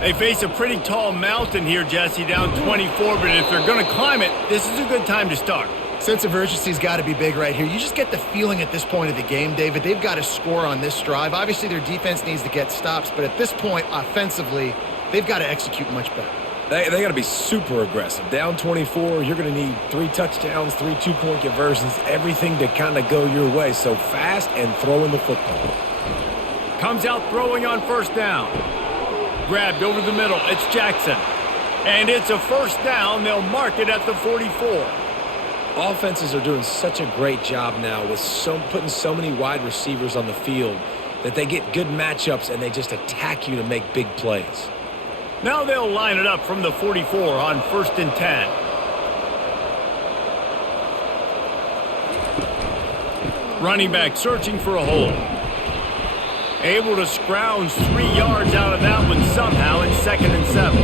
They face a pretty tall mountain here, Jesse, down 24, but if they're going to climb it, this is a good time to start. Sense of urgency's got to be big right here. You just get the feeling at this point of the game, David, they've got to score on this drive. Obviously, their defense needs to get stops, but at this point, offensively, they've got to execute much better. They got to be super aggressive. Down 24, you're going to need 3 touchdowns, 3 two-point conversions, everything to kind of go your way. So fast and throwing the football. Comes out throwing on first down. Grabbed over the middle. It's Jackson. And it's a first down. They'll mark it at the 44. Offenses are doing such a great job now with putting so many wide receivers on the field that they get good matchups and they just attack you to make big plays. Now they'll line it up from the 44 on 1st and 10. Running back searching for a hole. Able to scrounge 3 yards out of that one somehow in 2nd and 7.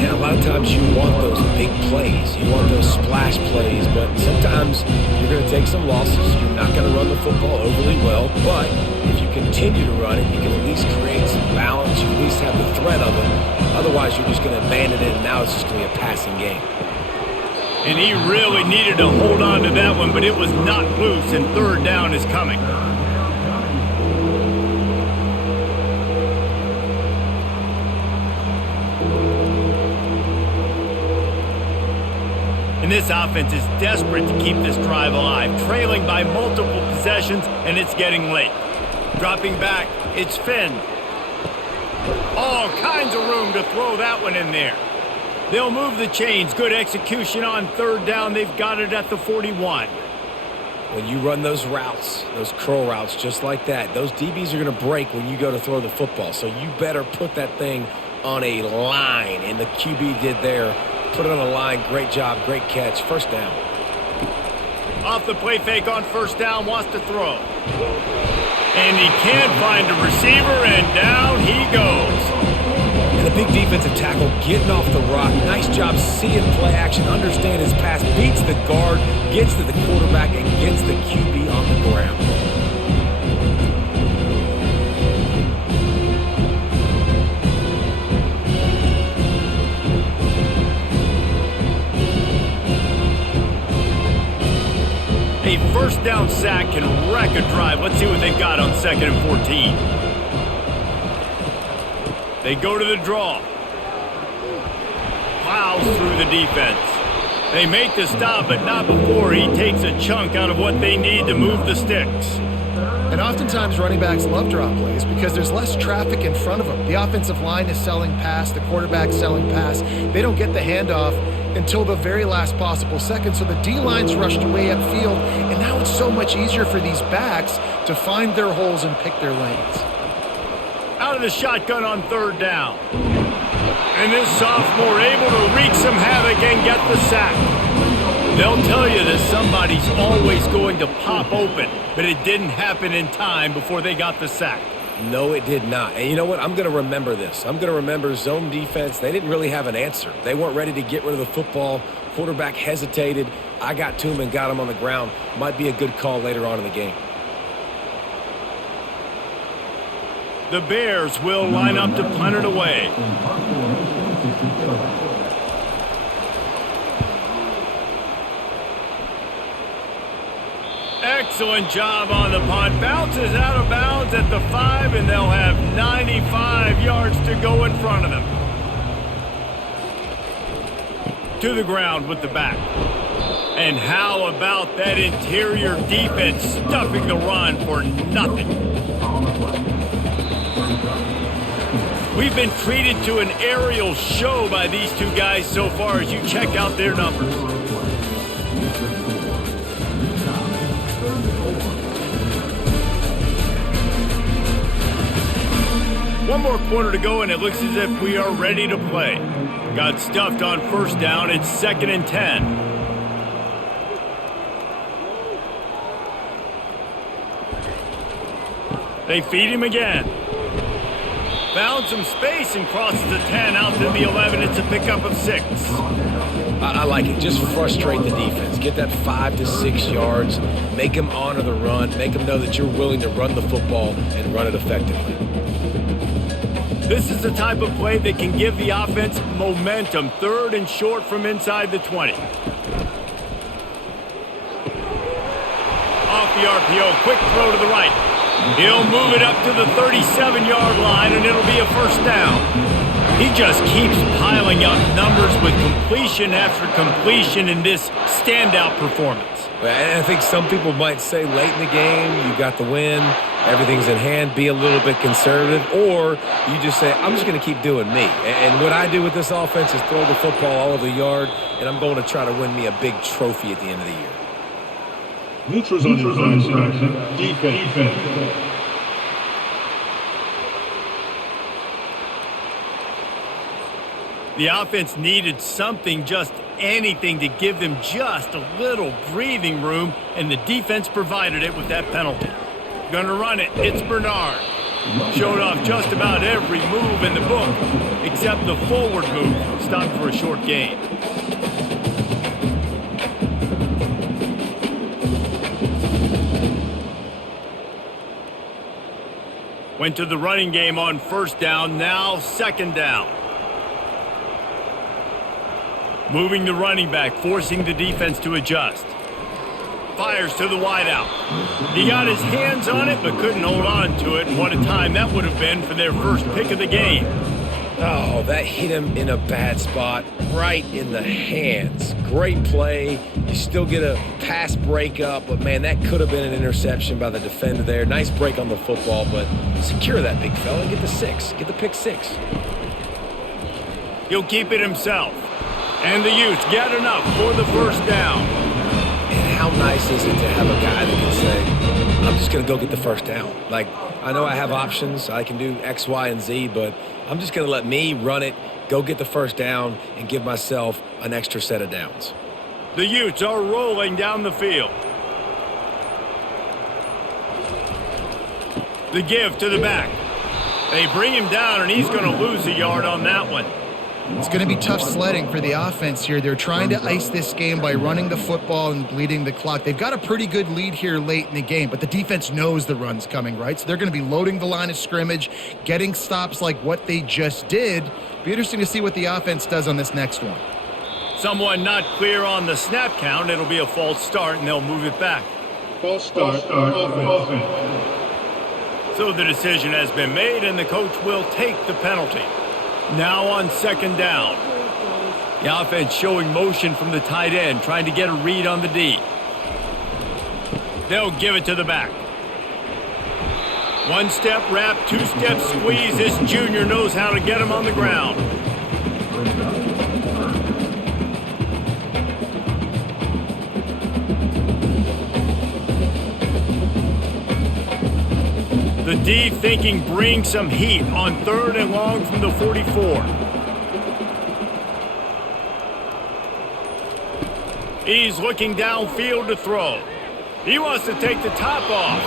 And a lot of times you want those big plays. You want those splash plays, but sometimes you're going to take some losses. You're not going to run the football overly well, but if you continue to run it, you can at least create some balance. You at least have the threat of it. Otherwise, you're just going to abandon it, and now it's just going to be a passing game. And he really needed to hold on to that one, but it was not loose, and 3rd down is coming. And this offense is desperate to keep this drive alive, trailing by multiple possessions, and it's getting late. Dropping back, it's Finn. All kinds of room to throw that one in there. They'll move the chains. Good execution on third down. They've got it at the 41. When you run those routes, those curl routes just like that, those DBs are going to break when you go to throw the football. So you better put that thing on a line, and the QB did there. Put it on a line. Great job, great catch. First down. Off the play fake on first down, wants to throw. And he can't find a receiver, and down he goes. And the big defensive tackle getting off the rock. Nice job seeing play action, understand his pass, beats the guard, gets to the quarterback, and gets the QB on the ground. A first down sack can wreck a drive. Let's see what they've got on 2nd and 14. They go to the draw. Plows through the defense. They make the stop, but not before he takes a chunk out of what they need to move the sticks. And oftentimes running backs love drop plays because there's less traffic in front of them. The offensive line is selling pass, the quarterback's selling pass. They don't get the handoff until the very last possible second, so the D-line's rushed way upfield, and now it's so much easier for these backs to find their holes and pick their lanes. Out of the shotgun on third down. And this sophomore able to wreak some havoc and get the sack. They'll tell you that somebody's always going to pop open, but it didn't happen in time before they got the sack. No, it did not. And you know what? I'm going to remember this. I'm going to remember zone defense. They didn't really have an answer. They weren't ready to get rid of the football. Quarterback hesitated. I got to him and got him on the ground. Might be a good call later on in the game. The Bears will line up to punt it away. Excellent job on the punt. Bounces out of bounds at the 5, and they'll have 95 yards to go in front of them. To the ground with the back. And how about that interior defense stuffing the run for nothing? We've been treated to an aerial show by these two guys so far as you check out their numbers. One more quarter to go, and it looks as if we are ready to play. Got stuffed on first down. It's 2nd and 10. They feed him again. Found some space and crosses the 10 out to the 11. It's a pickup of 6. I like it. Just frustrate the defense. Get that 5 to 6 yards. Make them honor the run. Make them know that you're willing to run the football and run it effectively. This is the type of play that can give the offense momentum. 3rd and short from inside the 20. Off the RPO. Quick throw to the right. He'll move it up to the 37-yard line, and it'll be a first down. He just keeps piling up numbers with completion after completion in this standout performance. And I think some people might say late in the game, you got the win, everything's in hand, be a little bit conservative, or you just say, I'm just going to keep doing me. And what I do with this offense is throw the football all over the yard, and I'm going to try to win me a big trophy at the end of the year. Neutrals on your section. Defense. The offense needed something, just anything, to give them just a little breathing room, and the defense provided it with that penalty. Gonna run it. It's Bernard. Showed off just about every move in the book, except the forward move. Stopped for a short gain. Went to the running game on first down, now 2nd down. Moving the running back, forcing the defense to adjust. Fires to the wideout. He got his hands on it, but couldn't hold on to it. And what a time that would have been for their first pick of the game. Oh, that hit him in a bad spot, right in the hands. Great play. You still get a pass breakup, but man, that could have been an interception by the defender there. Nice break on the football, but secure that big fella. Get the 6. Get the pick 6. He'll keep it himself. And the Utes get enough for the first down. And how nice is it to have a guy that can say, I'm just going to go get the first down. Like, I know I have options. I can do X, Y, and Z, but I'm just going to let me run it, go get the first down, and give myself an extra set of downs. The Utes are rolling down the field. The give to the back. They bring him down, and he's going to lose a yard on that one. It's going to be tough sledding for the offense here. They're trying to ice this game by running the football and bleeding the clock. They've got a pretty good lead here late in the game, but the defense knows the run's coming, right? So they're going to be loading the line of scrimmage, getting stops like what they just did. Be interesting to see what the offense does on this next one. Someone not clear on the snap count. It'll be a false start, and they'll move it back. False start. Offense. So the decision has been made, and the coach will take the penalty. Now on second down. The offense showing motion from the tight end, trying to get a read on the D. They'll give it to the back. One-step wrap, two-step squeeze. This junior knows how to get him on the ground. The D thinking bring some heat on 3rd and long from the 44. He's looking downfield to throw. He wants to take the top off.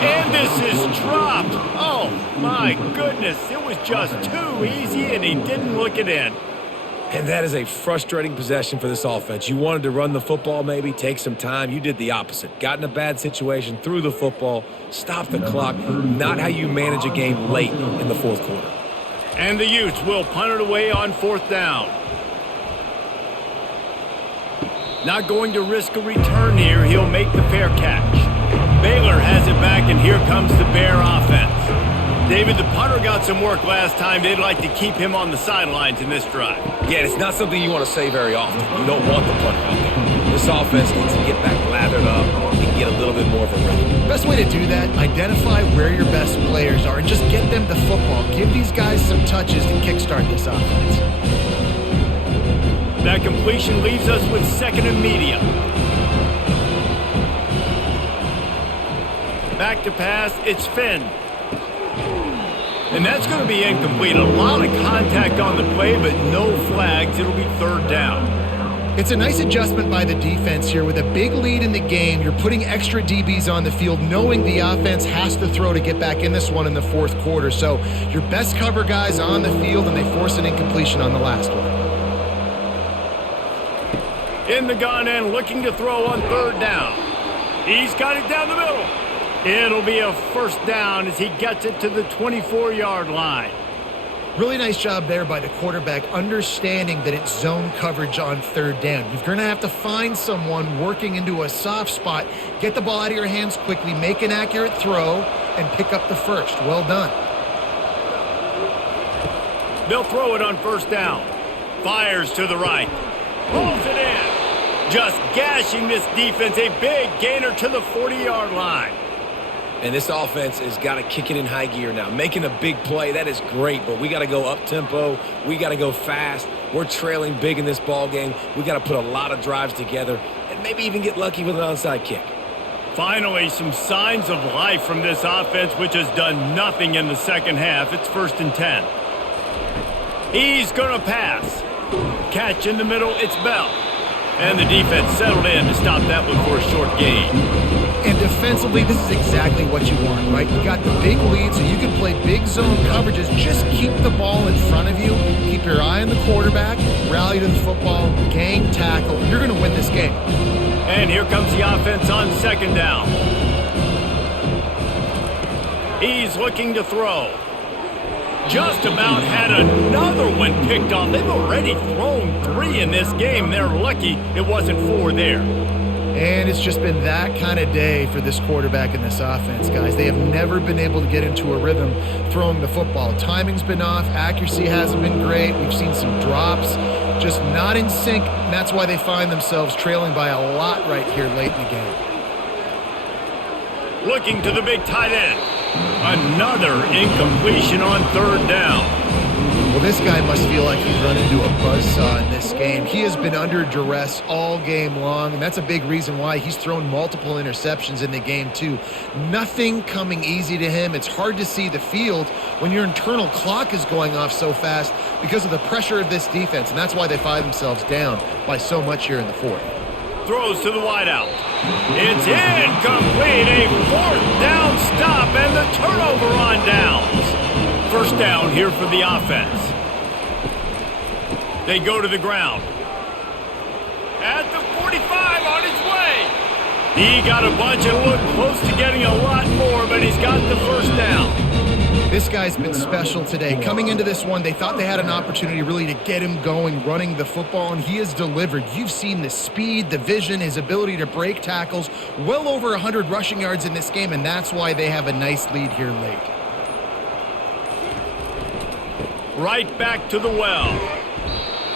And this is dropped. Oh, my goodness. It was just too easy, and he didn't look it in. And that is a frustrating possession for this offense. You wanted to run the football, maybe, take some time. You did the opposite. Got in a bad situation, threw the football, stopped the clock. Not how you manage a game late in the 4th quarter. And the Utes will punt it away on 4th down. Not going to risk a return here. He'll make the fair catch. Baylor has it back, and here comes the Bear offense. David, the punter got some work last time. They'd like to keep him on the sidelines in this drive. Yeah, it's not something you want to say very often. You don't want the punter out there. This offense needs to get back lathered up and get a little bit more of a rhythm. Best way to do that, identify where your best players are and just get them the football. Give these guys some touches to kickstart this offense. That completion leaves us with 2nd and medium. Back to pass, it's Finn. And that's going to be incomplete. A lot of contact on the play, but no flags. It'll be 3rd down. It's a nice adjustment by the defense here. With a big lead in the game, you're putting extra DBs on the field, knowing the offense has to throw to get back in this one in the 4th quarter. So your best cover guys on the field, and they force an incompletion on the last one. In the gun and looking to throw on 3rd down. He's got it down the middle. It'll be a 1st down as he gets it to the 24-yard line. Really nice job there by the quarterback, understanding that it's zone coverage on 3rd down. You're going to have to find someone working into a soft spot, get the ball out of your hands quickly, make an accurate throw, and pick up the 1st. Well done. They'll throw it on 1st down. Fires to the right. Pulls it in. Just gashing this defense. A big gainer to the 40-yard line. And this offense has got to kick it in high gear now. Making a big play, that is great, but we got to go up-tempo. We got to go fast. We're trailing big in this ball game. We got to put a lot of drives together and maybe even get lucky with an onside kick. Finally, some signs of life from this offense, which has done nothing in the 2nd half. It's 1st and 10. He's going to pass. Catch in the middle, it's Bell. And the defense settled in to stop that one for a short gain. And defensively, this is exactly what you want, right? You got the big lead, so you can play big zone coverages. Just keep the ball in front of you. Keep your eye on the quarterback. Rally to the football. Gang tackle. You're going to win this game. And here comes the offense on 2nd down. He's looking to throw. Just about had another one picked off. They've already thrown 3 in this game. They're lucky it wasn't 4 there. And it's just been that kind of day for this quarterback and this offense, guys. They have never been able to get into a rhythm throwing the football. Timing's been off. Accuracy hasn't been great. We've seen some drops, just not in sync. And that's why they find themselves trailing by a lot right here late in the game. Looking to the big tight end. Another incompletion on third down. Well, this guy must feel like he's run into a buzzsaw in this game. He has been under duress all game long, and that's a big reason why he's thrown multiple interceptions in the game, too. Nothing coming easy to him. It's hard to see the field when your internal clock is going off so fast because of the pressure of this defense, and that's why they find themselves down by so much here in the fourth. Throws to the wideout. It's incomplete. A fourth down stop and the turnover on downs. First down here for the offense. They go to the ground. At the 45 on his way. He got a bunch and looked close to getting a lot more, but he's got the first down. This guy's been special today. Coming into this one, they thought they had an opportunity really to get him going, running the football, and he has delivered. You've seen the speed, the vision, his ability to break tackles, well over 100 rushing yards in this game, and that's why they have a nice lead here late. Right back to the well.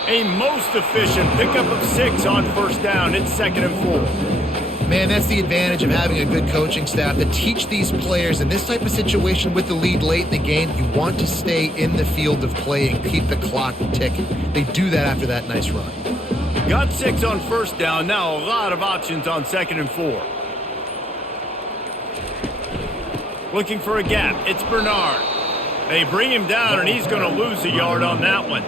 A most efficient pickup of 6 on first down. It's 2nd and 4. Man, that's the advantage of having a good coaching staff to teach these players in this type of situation with the lead late in the game. You want to stay in the field of play and keep the clock ticking. They do that after that nice run. Got 6 on first down. Now a lot of options on 2nd and 4. Looking for a gap. It's Bernard. They bring him down, and he's going to lose a yard on that one.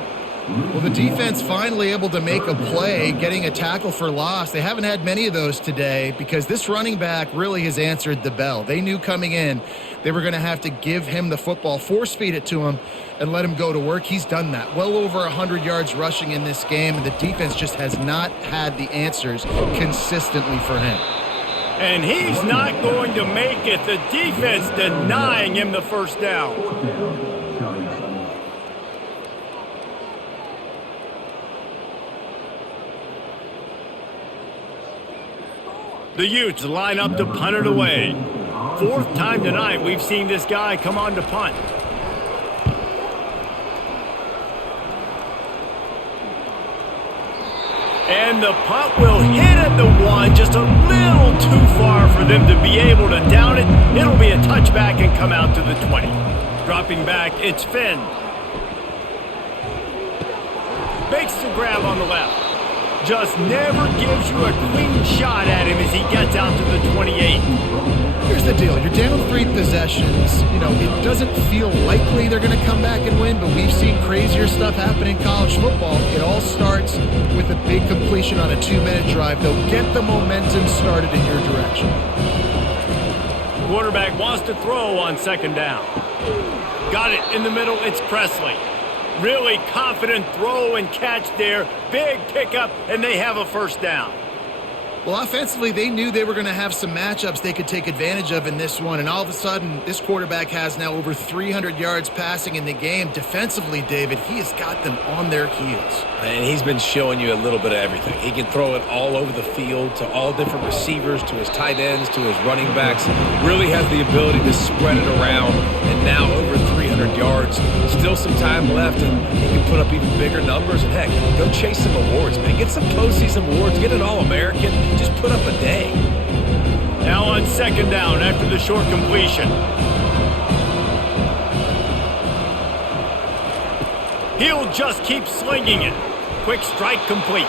Well, the defense finally able to make a play, getting a tackle for loss. They haven't had many of those today because this running back really has answered the bell. They knew coming in they were going to have to give him the football, force feed it to him, and let him go to work. He's done that. Well over 100 yards rushing in this game, and the defense just has not had the answers consistently for him. And he's not going to make it. The defense denying him the first down. The Utes line up to punt it away. 4th time tonight we've seen this guy come on to punt. And the punt will hit at the 1, just a little too far for them to be able to down it. It'll be a touchback and come out to the 20. Dropping back, it's Finn. Makes the grab on the left. Just never gives you a clean shot at him as he gets out to the 28. Here's the deal. You're down 3 possessions. You know, it doesn't feel likely they're going to come back and win, but we've seen crazier stuff happen in college football. It all starts with a big completion on a 2-minute drive. They'll get the momentum started in your direction. Quarterback wants to throw on 2nd down. Got it in the middle. It's Presley. Really confident throw and catch there. Big pickup, and they have a first down. Well, offensively, they knew they were going to have some matchups they could take advantage of in this one, and all of a sudden, this quarterback has now over 300 yards passing in the game. Defensively, David, he has got them on their heels. And he's been showing you a little bit of everything. He can throw it all over the field to all different receivers, to his tight ends, to his running backs. Really has the ability to spread it around, and now over 300 yards. Still some time left, and he can put up even bigger numbers. And heck, go chase some awards, man. Get some postseason awards. Get an All-American. Just put up a day. Now on 2nd down after the short completion. He'll just keep slinging it. Quick strike complete.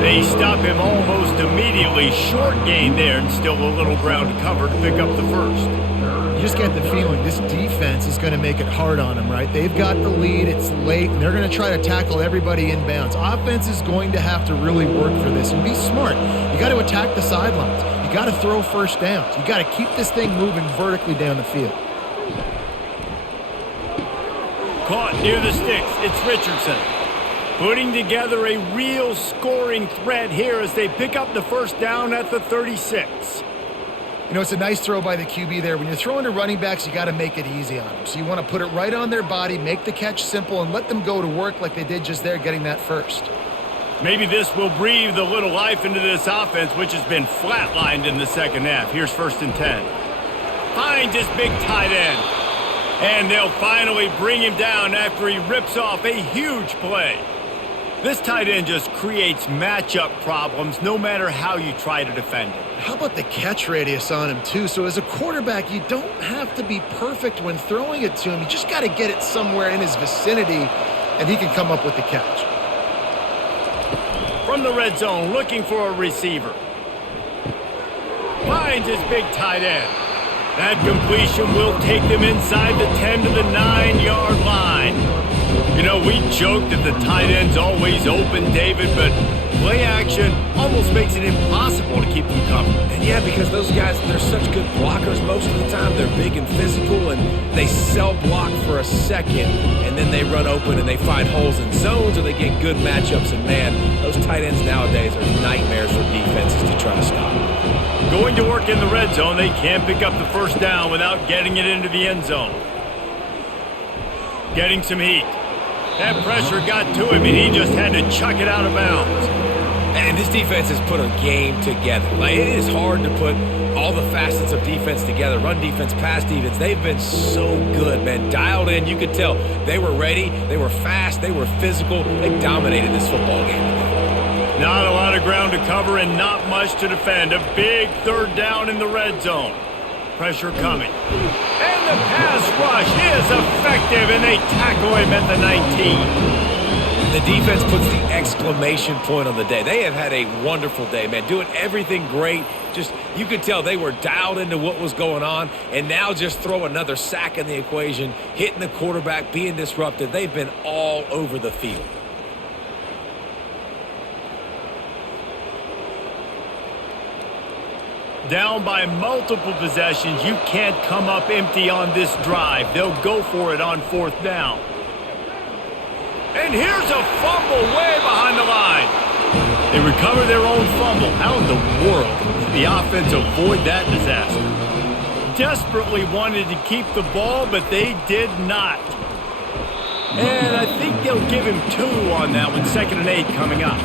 They stop him almost immediately. Short gain there, and still a little ground to cover to pick up the first. You just get the feeling this defense is going to make it hard on them, right? They've got the lead. It's late, and they're going to try to tackle everybody inbounds. Offense is going to have to really work for this and be smart. You got to attack the sidelines. You got to throw first downs. You got to keep this thing moving vertically down the field. Caught near the sticks. It's Richardson. Putting together a real scoring threat here as they pick up the first down at the 36. You know, it's a nice throw by the QB there. When you're throwing to running backs, you got to make it easy on them. So you want to put it right on their body, make the catch simple, and let them go to work like they did just there, getting that first. Maybe this will breathe a little life into this offense, which has been flatlined in the second half. Here's 1st and 10. Finds his big tight end. And they'll finally bring him down after he rips off a huge play. This tight end just creates matchup problems no matter how you try to defend it. How about the catch radius on him, too? So as a quarterback, you don't have to be perfect when throwing it to him. You just got to get it somewhere in his vicinity, and he can come up with the catch. From the red zone, looking for a receiver. Finds his big tight end. That completion will take them inside the 10 to the 9-yard line. You know, we joke that the tight end's always open, David, but play action almost makes it impossible to keep them covered. And yeah, because those guys, they're such good blockers most of the time. They're big and physical, and they cell block for a second, and then they run open and they find holes in zones, or they get good matchups. And man, those tight ends nowadays are nightmares for defenses to try to stop. Going to work in the red zone, they can't pick up the first down without getting it into the end zone. Getting some heat. That pressure got to him, and he just had to chuck it out of bounds. And this defense has put a game together. Like, it is hard to put all the facets of defense together. Run defense, pass defense. They've been so good, man. Dialed in. You could tell they were ready. They were fast. They were physical. They dominated this football game today. Not a lot of ground to cover and not much to defend. A big 3rd down in the red zone. Pressure coming. And the pass rush is effective, and they tackle him at the 19. The defense puts the exclamation point on the day. They have had a wonderful day, man. Doing everything great. Just, you could tell they were dialed into what was going on, and now just throw another sack in the equation, hitting the quarterback, being disruptive. They've been all over the field. Down by multiple possessions, you can't come up empty on this drive. They'll go for it on 4th down. And here's a fumble way behind the line. They recover their own fumble. How in the world did the offense avoid that disaster? Desperately wanted to keep the ball, but they did not. And I think they'll give him 2 on that one. 2nd and 8 coming up.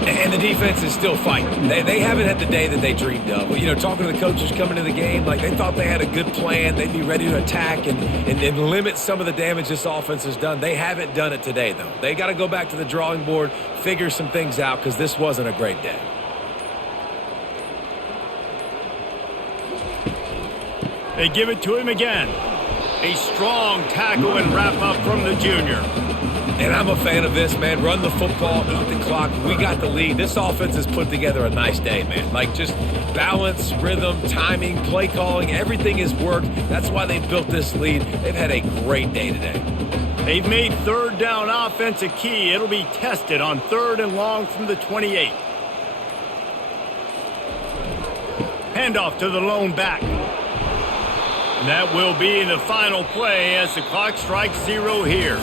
And the defense is still fighting. They haven't had the day that they dreamed of. You know, talking to the coaches coming to the game, like they thought they had a good plan. They'd be ready to attack and limit some of the damage this offense has done. They haven't done it today, though. They got to go back to the drawing board, figure some things out, because this wasn't a great day. They give it to him again. A strong tackle and wrap-up from the junior. And I'm a fan of this, man. Run the football, eat the clock. We got the lead. This offense has put together a nice day, man. Like, just balance, rhythm, timing, play calling, everything has worked. That's why they built this lead. They've had a great day today. They've made 3rd down offense a key. It'll be tested on 3rd and long from the 28. Handoff to the lone back. And that will be the final play as the clock strikes 0 here.